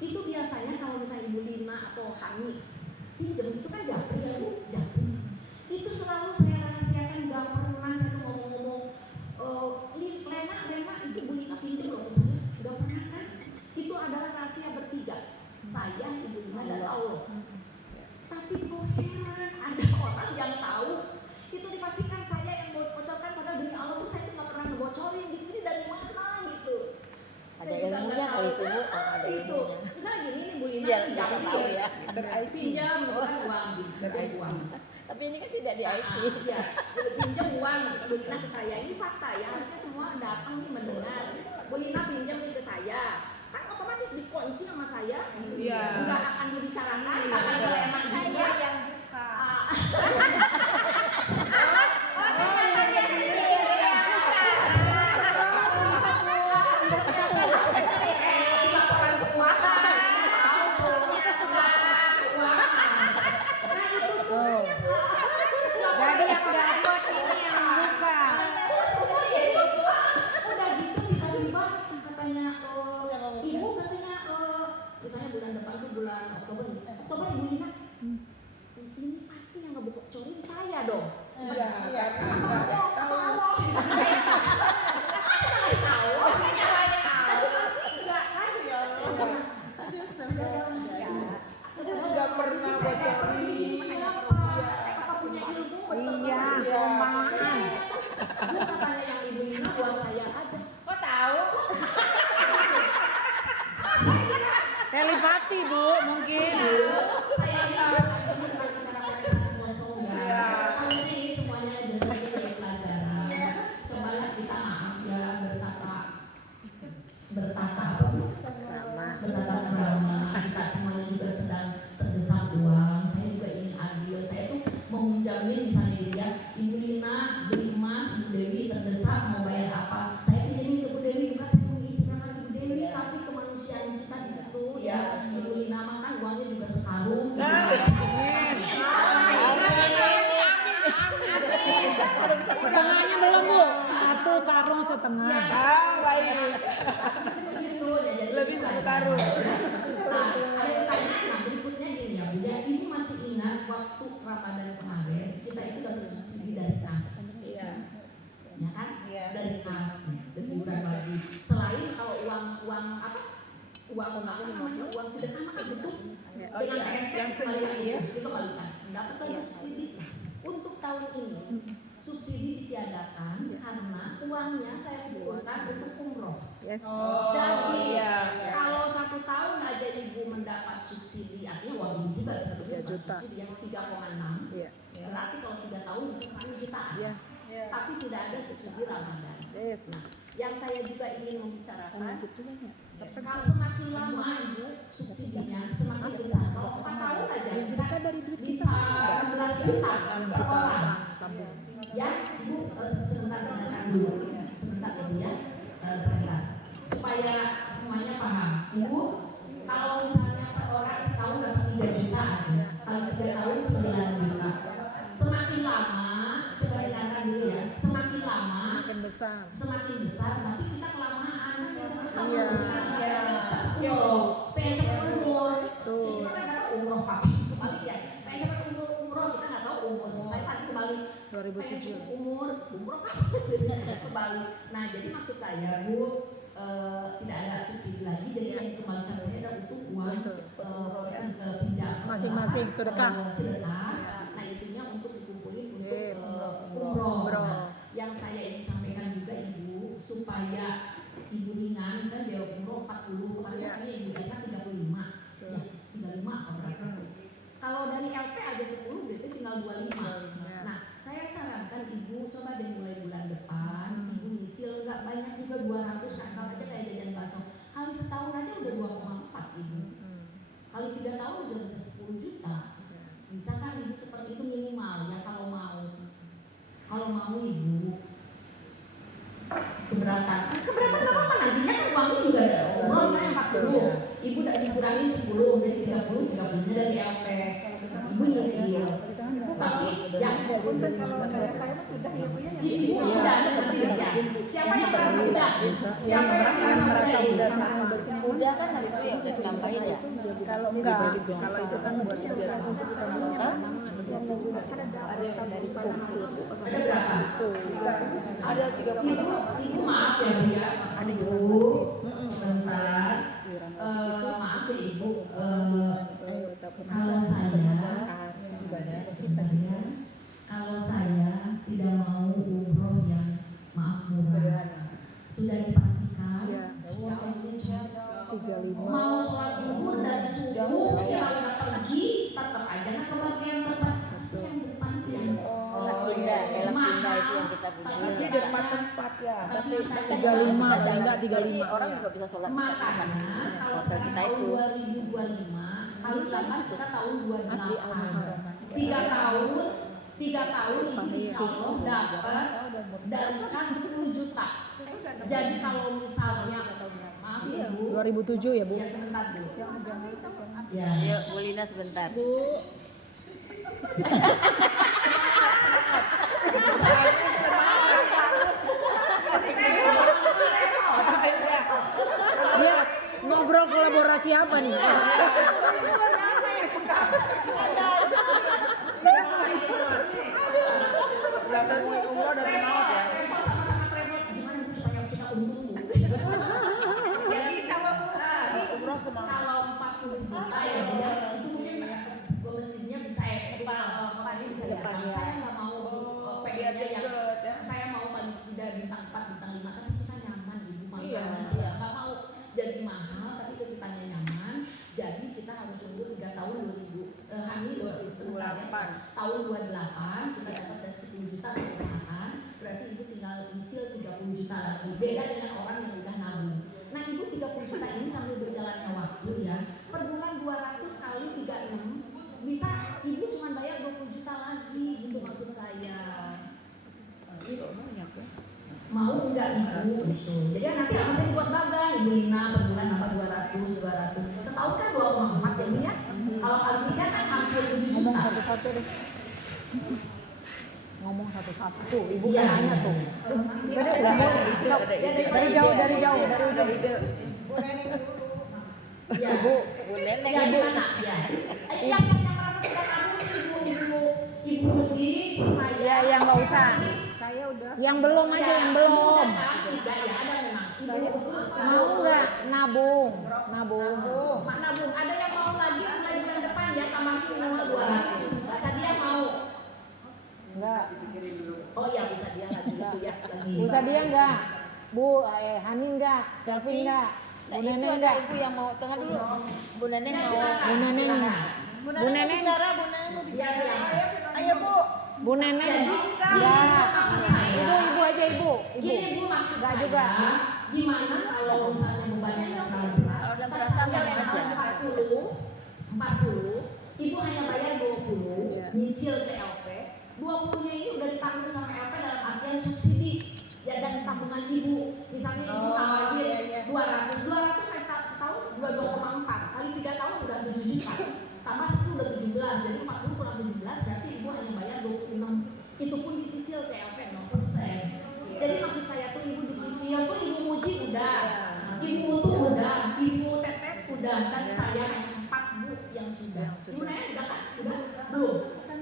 itu biasanya kalau misalnya Ibu Lina atau Hani pinjam itu kan japri ya Bu, japri. Itu selalu saya rahasiakan, gak pernah saya tuh ngomong-ngomong Lena itu Bu Lina pinjam loh misalnya, gak pernah kan? Itu adalah rahasia bertiga, saya, Ibu Lina dan Allah. Tapi kok heran ada orang yang tahu, itu dipastikan saya yang bocorkan, padahal demi Allah tuh saya tuh gak pernah ngebocorin gitu, ini dari mana gitu. Ada Saya juga ilmunya nggak kalau tahu. itu Bu, ada Itu ilmunya. misalnya gini nih Bu Lina Biar pinjam bisa tahu ya. pinjam gitu kan uang gitu, uang. Tapi ini kan tidak di IT. Iya, pinjam uang Bu Lina ke saya, ini fakta ya, harusnya semua datang nih mendengar. Bu Lina pinjam nih ke saya, kan otomatis dikunci sama saya, nggak akan dibicarakan, akan dilema saya yang buka. Ternyata dia sendiri yang laporan keuangan, Jadi yang dapat ini yang buka. udah gitu tiba-tiba katanya Ibu katanya misalnya bulan depan tuh bulan Oktober Ibu Lina ini pasti yang ngebocorin saya dong. Atau Allah saya tahu saya nyalain Allah cuma tiga kan ya Allah nggak pernah bocorin siapa apa punya ilmu betul Iya, perumpamaan. Bu katanya yang Ibu Lina buat saya aja. Kok tahu? Telepati Bu, mungkin. Saya ini bukan bicara pada kosong ya. Harusnya ini semuanya dari pelajaran. Cobalah kita maaf ya bertata krama. Kita semuanya juga sedang terdesak uang. Saya juga ingin adil. Saya tuh mau minjamin misalnya dia Ibu Lina beli emas, Ibu Dewi terdesak mau bayar apa? Saya pinjamin ke Bu Dewi bukan saya mengizinkan Ibu Dewi, tapi kemanusiaan kita di situ ya. Ibu Lina mah setengah. Baik. Gitu, jadi Lebih satu karung. Nah, ada yang tanya, nah berikutnya gini ya Bu, ya, Ibu masih ingat waktu Ramadan kemarin kita itu dapat subsidi dari kas, Iya. ya kan? Iya. Dari kas, dari iuran wajib. Selain kalau uang apa? Uang namanya uang sedekah maka butuh Oh dengan iya, TSC yang sendiri ya. dikembalikan. Dapat lagi subsidi. Untuk tahun ini subsidi ditiadakan karena uangnya saya kumpulkan untuk umroh. Yes. Jadi iya. kalau 1 tahun aja Ibu mendapat subsidi, artinya uang Ibu juga sebetulnya 3 juta. subsidi yang 3,6. Iya. Berarti kalau 3 tahun bisa 10 jutaan. Iya. Tapi tidak ada subsidi Ramadan. Yes. Nah, yang saya juga ingin membicarakan, Gitu lah ya. kalau semakin lama Ibu subsidinya semakin besar. Kalau 4 tahun aja bisa dari duit bisa 16 juta per orang. Ya, Ibu sebentar dengarkan dulu. Sebentar ya Bu ya. Sebentar. Supaya semuanya paham. Ibu, kalau misalnya per orang setahun dapat 3 juta aja. Kalau 3 tahun 9 juta. Semakin lama, coba dengarkan dulu ya. Semakin lama Makin besar. semakin besar, tapi kita kelamaan kan biasanya Iya. pengen cepet umur. Betul. Kita kan nggak tahu umroh kapan kembali ya. Pengen cepet umroh kita nggak tahu umur. Saya tadi kembali 2007. pengen cepet umroh kapan kembali. Nah jadi maksud saya Bu, tidak ada subsidi lagi, jadi yang dikembalikan saya ada untuk uang Betul. pinjam Masing-masing, sedekah. sedekah. Nah itunya untuk dikumpulin untuk Sip. umroh. Umroh. Nah, yang saya ingin sampaikan juga Ibu supaya Ibu ringan, misalnya dia umroh 40, kemarin saya tanya Ibu Ena 35, ya 35 apa berapa? Kalau dari LP ada 10 berarti tinggal 25. Ya. Nah saya sarankan Ibu coba deh mulai bulan depan Ibu nyicil nggak banyak juga 200, anggap aja kayak jajan bakso. Kali setahun aja udah 2,4 Ibu. Kali 3 tahun udah bisa 10 juta. Bisa kan Ibu seperti itu minimal ya kalau mau. Kalau mau Ibu keberatan nggak apa-apa, nantinya kan uangnya juga ada umroh saya 40, Ibu udah dikurangin 10 dari 30 nya dari LP, Ibu nyicil. Tapi yang Punten kalau saya mah sudah ya Bu ya. Ibu sudah ada ya. Siapa yang merasa udah? Siapa yang merasa udah? Udah kan hari itu ya udah ditambahin ya. Kalau enggak, kalau itu kan buat biar Hah? Ada berapa? Ada 3 Ibu maaf ya Bu ya. Ibu sebentar. Maaf ya Ibu. Kalau saya sebenarnya kalau saya tidak mau umroh yang maaf murah, sudah dipastikan uangnya cuma mau sholat zuhur dari subuh kita udah pergi tetap aja nah kebagian tempat yang depan yang Pindah itu yang kita punya. Di depan tempat ya. 35, paling enggak 35. Orang juga bisa sholat. makanya kalau Hotel sekarang kita tahun itu. 2025 paling lambat kita tahun 28 3 tahun Ibu insya Allah dapat dari kas 10 juta. Jadi kalau misalnya maaf Ibu 2007 ya Bu. ya sebentar Bu ya Yuk, Bu Lina sebentar. Bu Dia ngobrol kolaborasi apa nih? Berangkat umroh udah semangat ya. travel sama-sama travel gimana Bu supaya kita untung Bu. Jadi kalau Umroh semangat. kalau 40 juta ya dia itu mungkin masjidnya bisa tempatnya bisa datang. Saya nggak mau pengennya yang saya mau paling tidak bintang 4 bintang 5 tapi kita nyaman Ibu makanya saya nggak mau jadi mahal tapi kitanya nyaman. Jadi kita harus tunggu 3 tahun 2000 tahun 28 kita dapat dari 10 juta misalkan berarti Ibu tinggal nyicil 30 juta lagi beda dengan orang yang udah nabung. Nah Ibu 30 juta ini sambil berjalannya waktu ya per bulan 200 kali 36 bisa Ibu cuma bayar 20 juta lagi gitu maksud saya. Mau enggak Ibu gitu. Jadi nanti apa saya buat bagan Ibu Lina per bulan apa 200 setahun kan 2,4 ya Bu ya. Kalau kali 3 kan hampir 7 Ngomong juta. satu-satu deh. Ngomong satu-satu. Ibu Iya, kan nanya iya. tuh. Dari jauh, dari ujung. Bu Neneng dulu. Ya. Bu Neneng. Ya gimana? Ya. Yang merasa sudah kamu ibu Muji, saya Ya, yang nggak usah. Saya udah Yang belum aja, yang belum. Tiga ya ada memang. Mau nggak nabung? Nabung. Mak nabung. Ada yang mau lagi mulai bulan depan ya tambahin minimal 200. Tadi yang mau. Enggak. Oh ya bisa dia lagi gitu ya lagi. Usah dia enggak. Bu, Hani enggak, Selfie enggak, Nah, Bu itu Neneng ada enggak. ibu yang mau tengah dulu. Bu Neneng mau. Bu Neneng. Bu Bu Neneng mau Neneng. bicara, Bu Neneng mau Ya, bicara. silakan. Ayo Bu. Bu Neneng. Ya. Ibu aja ibu. Gini Bu maksud Enggak saya, juga. gimana kalau misalnya bebannya nggak terlalu berat? Kalau udah berasa Saya nggak aja. 40, ibu hanya bayar 20, nyicil ke LP. 20-nya ini udah ditanggung sama LP dalam artian subsidi. Ya dan tabungan ibu. Misalnya ibu tambahin 200 saya setahun udah 2,4 kali 3 tahun udah 7 juta. Tambah 10 udah 17, jadi 40 kurang 17 berarti ibu hanya bayar 26. Itu pun dicicil ke LP 0%. Jadi maksud saya tuh ibu dicicil tuh ibu Muji udah, ibu Utu udah, ibu Tetet udah, dan saya hanya 4 Bu yang sudah. Ibu Naya udah kan? Udah? Belum?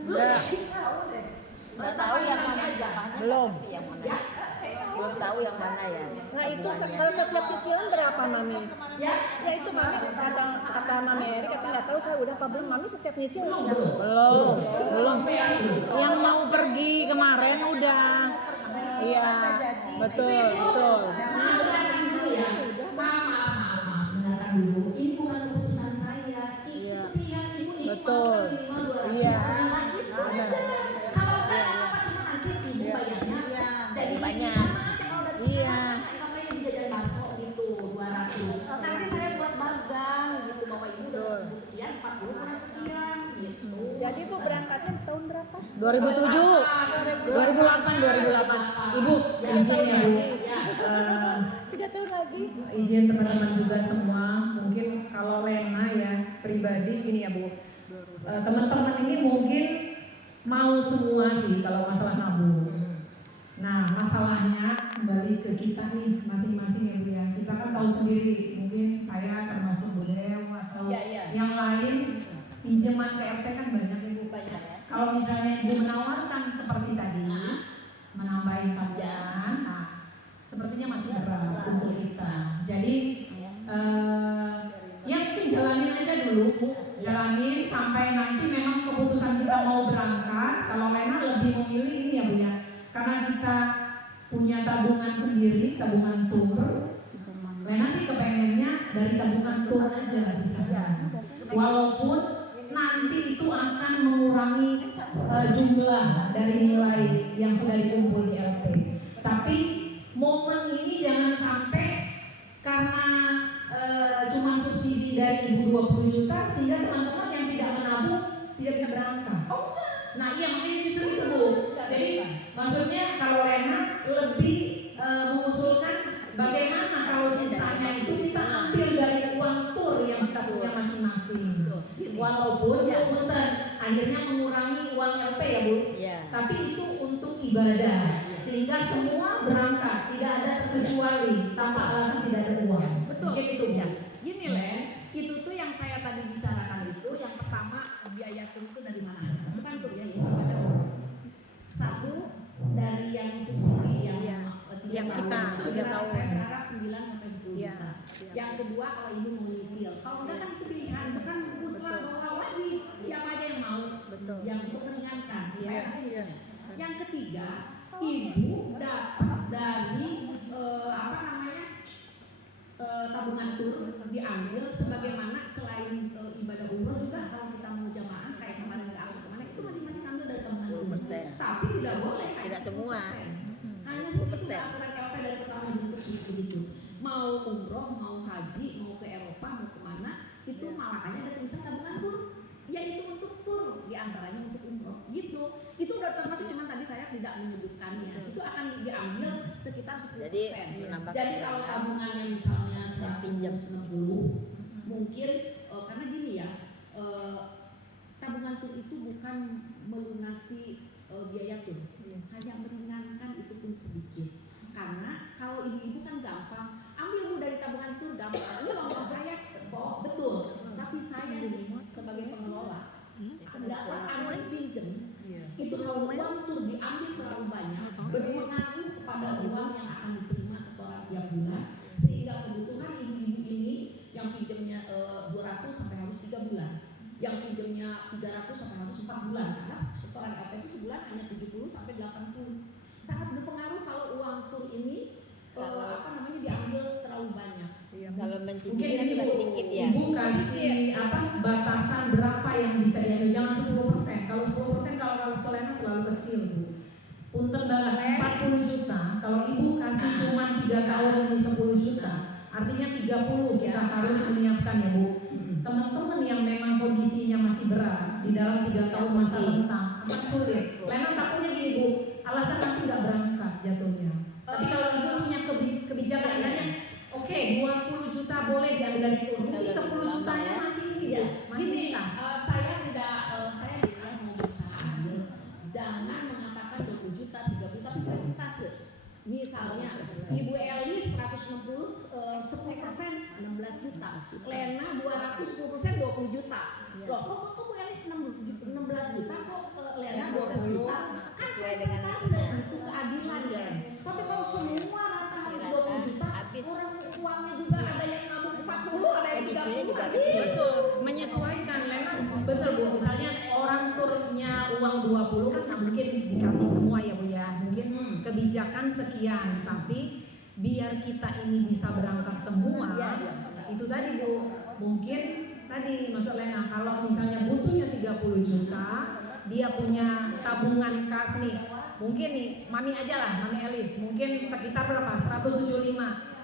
Belum ya? Nggak tahu yang mana aja. Belum. Yang mana? Ya? Belum tahu yang mana ya. Nah itu kalau setiap cicilan berapa Mami? Ya? Ya itu Mami kata Mami Eri kata nggak tahu saya udah apa belum Mami setiap nyicil Belum. Yang mau pergi kemarin udah. Iya. Betul. Dengarkan dulu ya. Maaf. Dengarkan dulu. Ini bukan keputusan saya. Itu pilihan ibu. Ibu Betul. mau minimal 200. Iya. Itu aja. Kalau enggak apa-apa cuma nanti ibu bayarnya. Jadi banyak. sama aja kalau dari Iya. sekarang namanya di jajan bakso gitu 200. Nanti saya buat magang gitu. Bapak ibu udah ibu sekian 40 kurang sekian gitu. Jadi Bu berangkatnya tahun berapa? 2007. 2008. Ibu, izin ya Bu. Eh, 3 tahun lagi. izin teman-teman juga semua, mungkin kalau Lena ya pribadi gini ya Bu, teman-teman ini mungkin mau semua sih kalau masalah nabung. Nah masalahnya kembali ke kita nih masing-masing ya Bu ya. Kita kan tahu sendiri, mungkin saya termasuk Bu Dew atau yang lain pinjaman TRT kan banyak ya Bu. Banyak ya. Kalau misalnya Ibu menawarkan seperti tadi, menambahin tabungan, nah sepertinya masih berat untuk kita. Jadi ya mungkin jalanin aja dulu, jalanin sampai nanti memang keputusan kita mau berangkat. Kalau Lena lebih memilih ini ya Bu ya, karena kita punya tabungan sendiri, tabungan tur. Lena sih kepengennya dari tabungan tur aja sisanya. Walaupun nanti itu akan mengurangi jumlah dari nilai yang sudah dikumpul di LP. Tapi momen ini jangan sampai karena cuma subsidi dari ibu 20 juta sehingga teman-teman yang tidak menabung tidak bisa berangkat. Nah iya makanya justru itu Bu. Jadi maksudnya kalau Lena lebih mengusulkan bagaimana kalau sisanya itu kita ambil dari uang tur yang kita punya masing-masing. Walaupun ya betul akhirnya mengurangi uang LP ya Bu. Iya. Tapi itu untuk ibadah sehingga semua berangkat, tidak ada terkecuali tanpa alasan tidak ada uang. Betul. Mungkin itu Ya. Gini Len, itu tuh yang saya tadi bicarakan itu yang pertama biaya tur itu dari mana? Bukan tur ya, ini ada satu dari yang subsidi yang Yang kita 3 tahun. Saya berharap 9 sampai 10 Iya. juta. Yang kedua kalau ibu mau nyicil, kalau enggak kan itu pilihan, bukan mutlak bahwa wajib siapa aja yang mau. Betul. Yang untuk meringankan. Supaya nanti nyicil. Yang ketiga, ibu dapat dari apa namanya tabungan tur diambil sebagaimana selain ibadah umroh juga kalau kita mau jamaah kayak kemarin ke Arab kemana itu masing-masing ambil dari tabungan umroh. 10%. Tapi tidak boleh Tidak semua. hanya 10%. 10% aturan LP dari pertama dibentuk begitu. Mau umroh, mau haji, mau ke Eropa, mau kemana itu makanya ada tulisan tabungan tur. Ya itu untuk tur, diantaranya untuk umroh gitu. Itu udah termasuk cuman tadi saya tidak menyebutkannya. Itu akan diambil sekitar 10%. Jadi menambah Jadi kalau kegiatan. tabungannya misalnya Pinjam. 160, mungkin karena gini ya, tabungan tur itu bukan melunasi biaya tur. Hanya meringankan itu pun sedikit. Karena kalau ibu-ibu kan gampang, ambil Bu dari tabungan tur gampang. Ini uang saya, oh betul. Tapi saya nih sebagai pengelola dapat ambil pinjem, itu kalau uang tur diambil terlalu banyak berpengaruh kepada uang yang akan diterima setoran tiap bulan, sehingga kebutuhan ibu-ibu ini yang pinjamnya 200 sampai harus 3 bulan, yang pinjamnya 300 sampai harus 4 bulan, karena setoran LP itu sebulan hanya 70 sampai 80. Sangat berpengaruh kalau uang tur ini diambil terlalu banyak. Kalau Mungkin mencicil kan juga sedikit ya. Ibu kasih batasan berapa yang bisa diambil, jangan 10%. Kalau 10% kalau kartu Lena terlalu kecil Bu. Punten banget 40 juta. Kalau ibu kasih cuma 3 tahun ini 10 juta, artinya 30 kita harus menyiapkan ya Bu. Teman-teman yang memang kondisinya masih berat di dalam 3 tahun masa rentang akan sulit. Lena takutnya gini Bu, alasan nanti nggak berangkat jatuhnya. Tapi kalau ibu punya kebijakan oke, 20 juta boleh diambil dari tur, mungkin 10 jutanya masih ini Ya, masih gini, bisa. saya tidak mau berusaha ambil. Jangan mengatakan 20 juta, 30 tapi persentase. Misalnya Ibu Elis 160 10% 16 juta, Lena 210% 20 juta. Loh kok Bu Elis 16 juta, kok Lena 20 juta? Kan persentase itu keadilan ya. Tapi kalau semua rata harus 20 juta, orang uangnya juga ada yang nabung 40, ada yang 30. Betul, menyesuaikan Lena betul Bu. Misalnya orang turnya uang 20 kan nggak mungkin dikasih semua ya Bu ya. Mungkin kebijakan sekian, tapi biar kita ini bisa berangkat semua. Itu tadi Bu, mungkin tadi maksud Lena kalau misalnya butuhnya 30 juta, dia punya tabungan kas nih. Mungkin nih, Mami aja lah, Mami Elis, mungkin sekitar berapa? 175.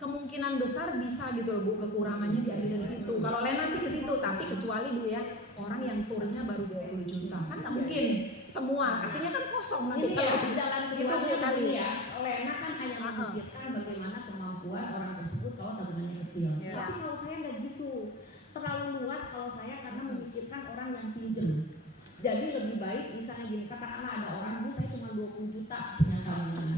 Kemungkinan besar bisa gitu loh Bu, kekurangannya diambil dari situ. Kalau Lena sih ke situ, tapi kecuali Bu ya, orang yang turnya baru 20 juta. Kan nggak mungkin semua, artinya kan kosong nanti Ini ya, kalau jalan itu keluarnya tadi tadi ya. Lena kan hanya memikirkan bagaimana kemampuan orang tersebut kalau tabungannya kecil. Tapi kalau saya nggak gitu, terlalu luas kalau saya karena memikirkan orang yang pinjam. Jadi lebih baik misalnya gini, katakanlah ada orang Bu saya cuma 20 juta punya tabungan.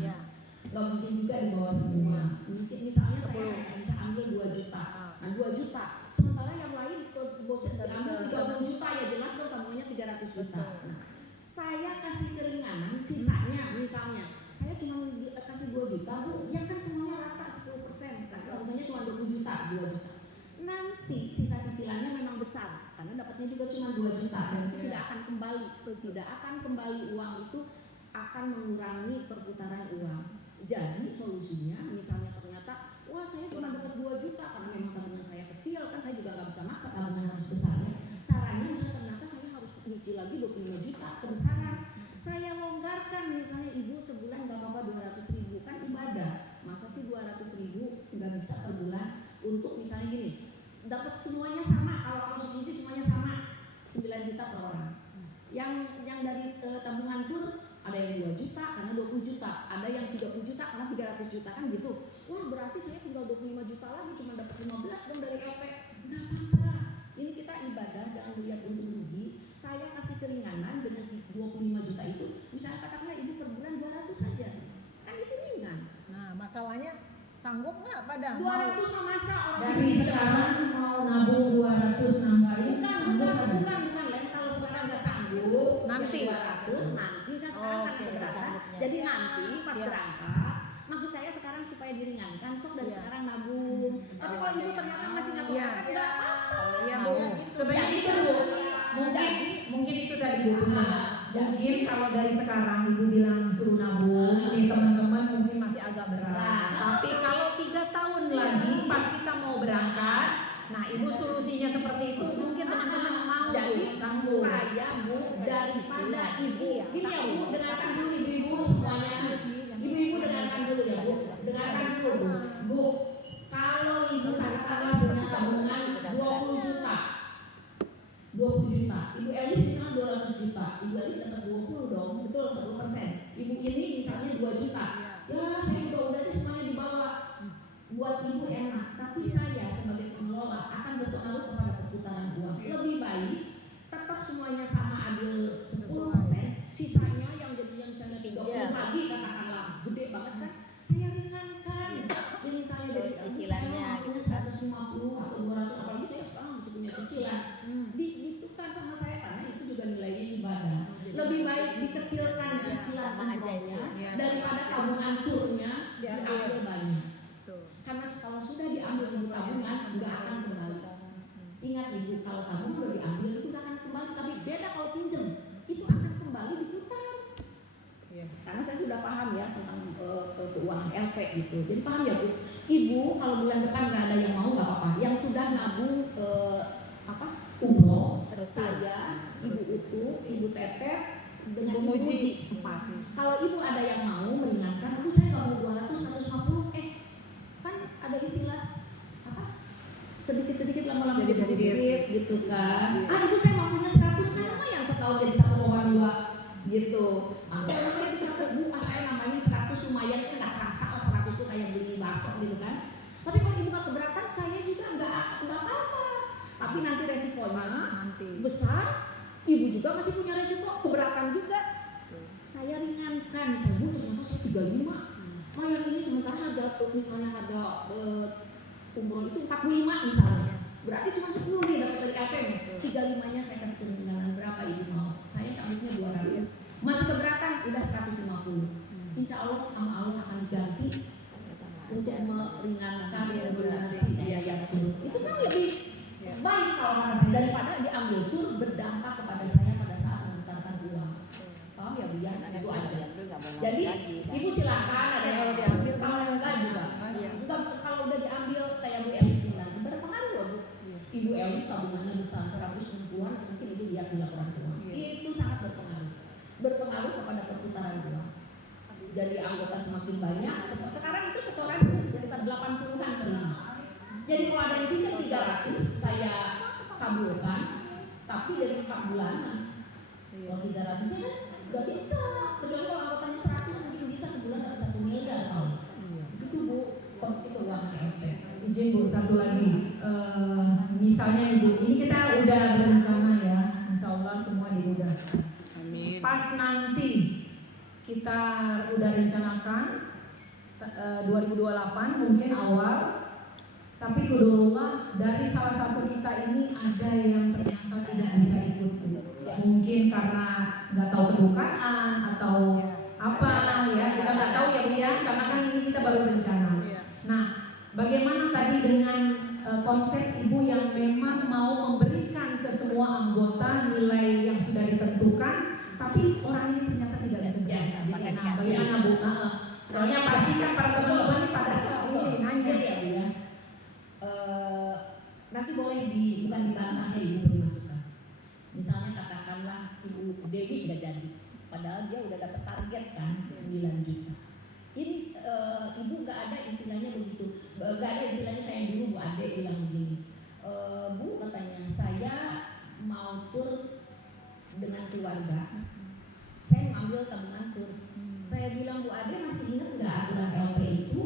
Nggak mungkin juga di bawah semua. Mungkin misalnya saya hanya bisa ambil 2 juta. Nah 2 juta. Sementara yang lain bosnya ambil 30 juta ya jelas dong tabungannya 300 juta. Nah, saya kasih keringanan sisanya misalnya saya cuma kasih 2 juta Bu, ya kan semuanya rata 10%. Kan tabungannya cuma 20 juta, 2 juta. Nanti sisa cicilannya memang besar karena dapatnya juga cuma 2 juta dan itu tidak akan kembali uang itu akan mengurangi perputaran uang. Jadi solusinya misalnya ternyata wah saya cuma dapat 2 juta karena memang tabungan saya kecil, kan saya juga nggak bisa maksa tabungan harus besar ya. Caranya misalnya ternyata saya harus nyicil lagi 25 juta kebesaran. Saya longgarkan misalnya ibu sebulan nggak apa-apa 200.000 kan ibadah. Masa sih 200.000 nggak bisa per bulan untuk misalnya gini dapat semuanya sama, kalau segini semuanya sama 9 juta per orang. Yang dari tabungan tur ada yang 2 juta karena 20 juta, ada yang 30 juta karena 300 juta kan gitu. Wah berarti saya tinggal 25 juta lagi cuma dapat 15 dong dari LP. Nggak apa-apa. Ini kita ibadah jangan melihat untung rugi. Saya kasih keringanan dengan 25 juta itu. Misalnya katakanlah ibu per bulan 200 saja. Kan itu ringan. Nah, masalahnya sanggup nggak Padang? 200 mah masa orang dari sekarang mau nabung 200 nambahin. bukan Len, kalau sekarang nggak sanggup Nanti. ya 200 nanti saya sekarang Oke, karena keberatan sanggupnya. jadi nanti pas berangkat maksud saya sekarang supaya diringankan sok dari sekarang nabung tapi kalau ibu ternyata masih nggak berangkat nggak apa-apa Iya, Bu. Sebenarnya itu Bu. Mungkin itu tadi Bu. Mungkin kalau dari sekarang ibu bilang suruh nabung, nih teman-teman mungkin masih agak berat. Tapi kalau 3 tahun lagi pas kita mau berangkat, nah ibu solusinya seperti itu mungkin teman-teman mau jadi sanggup. saya Bu daripada ibu gini ya Bu dengarkan dulu ibu-ibu semuanya ibu-ibu dengarkan dulu ya Bu dengarkan dulu Bu kalau ibu katakanlah punya tabungan 20 juta 20 juta Ibu Elis misalnya 200 juta Ibu Elis dapat 20 dong betul 10%. Ibu ini misalnya 2 juta ya saya juga udah aja semuanya dibawa buat ibu enak tapi saya sebagai pengelola akan berpengaruh kepada perputaran uang lebih baik tetap semuanya sama adil 10% sisanya gitu. Jadi paham ya Bu? Ibu kalau bulan depan nggak ada yang mau nggak apa-apa. Yang sudah nabung umroh, terus saya, Ibu Utus, Ibu Teteh, dengan Ibu Muji 4. Kalau Ibu ada yang mau meringankan, aduh saya nggak mau 200, 150, kan ada istilah apa? Sedikit-sedikit lama-lama jadi duit gitu kan. Ibu saya mau punya 100 kan lumayan setahun jadi 1,2 gitu. Kalau saya dikata Bu, saya namanya 100 lumayan kan nggak kerasa lah 100 itu kayak beli bakso gitu kan. Tapi kalau Ibu nggak keberatan, saya juga nggak apa-apa. Tapi nanti resikonya besar, Ibu juga masih punya resiko keberatan juga. Saya ringankan, misalnya Bu ternyata saya 35. Yang ini sementara misalnya harga umroh itu 45 misalnya. Berarti cuma 10 nih dapat dari LPM. 35-nya saya kasih keringanan, berapa Ibu mau? Saya sanggup 200. Masih keberatan udah 150. Insya Allah sama Allah akan ganti untuk meringankan melunasi biaya tur. Itu kan lebih baik kalau kata saya daripada diambil tur berdampak kepada saya pada saat memutarkan uang. Paham ya Bu ya? Itu aja. Jadi Ibu silakan ada yang kalau diambil, kalau enggak juga. Enggak, kalau udah diambil kayak Bu Elis nanti berpengaruh loh Bu. Ibu Elis tabungannya besar 160-an, mungkin Ibu lihat di laporan keuangan. Itu sangat berpengaruh kepada perputaran uang. Jadi anggota semakin banyak. Sekarang itu setoran sekitar 80-an terima. Jadi kalau ada yang pinjam 300 saya kabulkan, tapi dari 4 bulanan. Kalau 300 nya nggak bisa. Kecuali kalau anggotanya 100 mungkin bisa sebulan dapat 1 miliar tahu. Itu Bu kondisi keuangan LP. Izin Bu, satu lagi. Misalnya Ibu, ini kita udah berencana ya, Insya Allah semua dimudahkan. Pas nanti kita udah rencanakan 2028 mungkin awal, tapi qudrullah dari salah satu kita ini ada yang ternyata tidak bisa ikut. Mungkin karena nggak tahu kedukaan atau apa ya, kita nggak tahu ya Bu ya, karena kan ini kita baru rencana. Nah, bagaimana tadi dengan konsep Ibu yang memang mau memberikan ke semua anggota nilai yang sudah ditentukan, tapi orang ini ternyata tidak bisa berjalan. Nah, bagaimana Bu? Soalnya pasti kan para teman-teman ini pada ini nanya ya Bu ya. Nanti boleh bukan dibantah ya Ibu beri masukan. Misalnya katakanlah Ibu Dewi nggak jadi, padahal dia udah dapat target kan 9 juta. Ini Ibu nggak ada istilahnya begitu, nggak ada istilahnya kayak dulu Bu Ade bilang begini. Bu katanya saya mau tur dengan keluarga, saya mengambil tabungan tur. Saya bilang Bu Ade masih ingat nggak aturan LP itu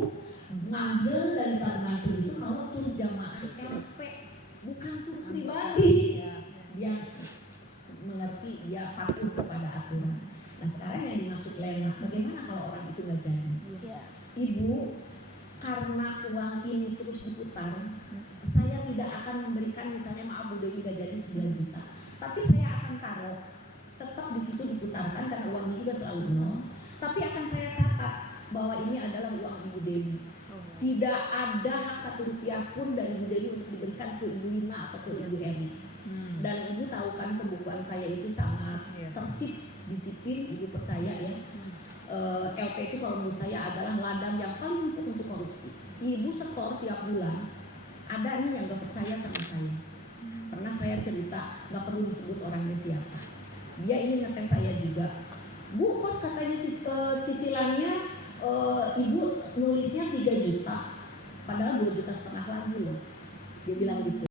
ngambil dari tabungan tur itu kalau tur jamaah LP bukan tur pribadi. Dia mengerti, dia patuh kepada aturan. Nah sekarang yang dimaksud Lena, bagaimana kalau orang itu nggak jadi? Ibu, karena uang ini terus diputar, saya tidak akan memberikan misalnya maaf Bu Dewi nggak jadi 9 juta, tapi saya akan taruh tetap di situ diputarkan karena uangnya juga selalu nol. Tapi akan saya catat bahwa ini adalah uang Ibu Dewi. Tidak ada hak 1 rupiah pun dari Ibu Dewi untuk diberikan ke Ibu Lina atau ke Ibu Eri. Dan Ibu tahu kan pembukuan saya itu sangat tertib, disiplin, Ibu percaya ya. LP itu kalau menurut saya adalah ladang yang paling empuk untuk korupsi. Ibu setor tiap bulan, ada nih yang gak percaya sama saya. Pernah saya cerita, gak perlu disebut orangnya siapa. Dia ingin ngetes saya juga. Bu, kok katanya cicilannya Ibu nulisnya 3 juta, padahal 2,5 juta lagi loh. Dia bilang gitu.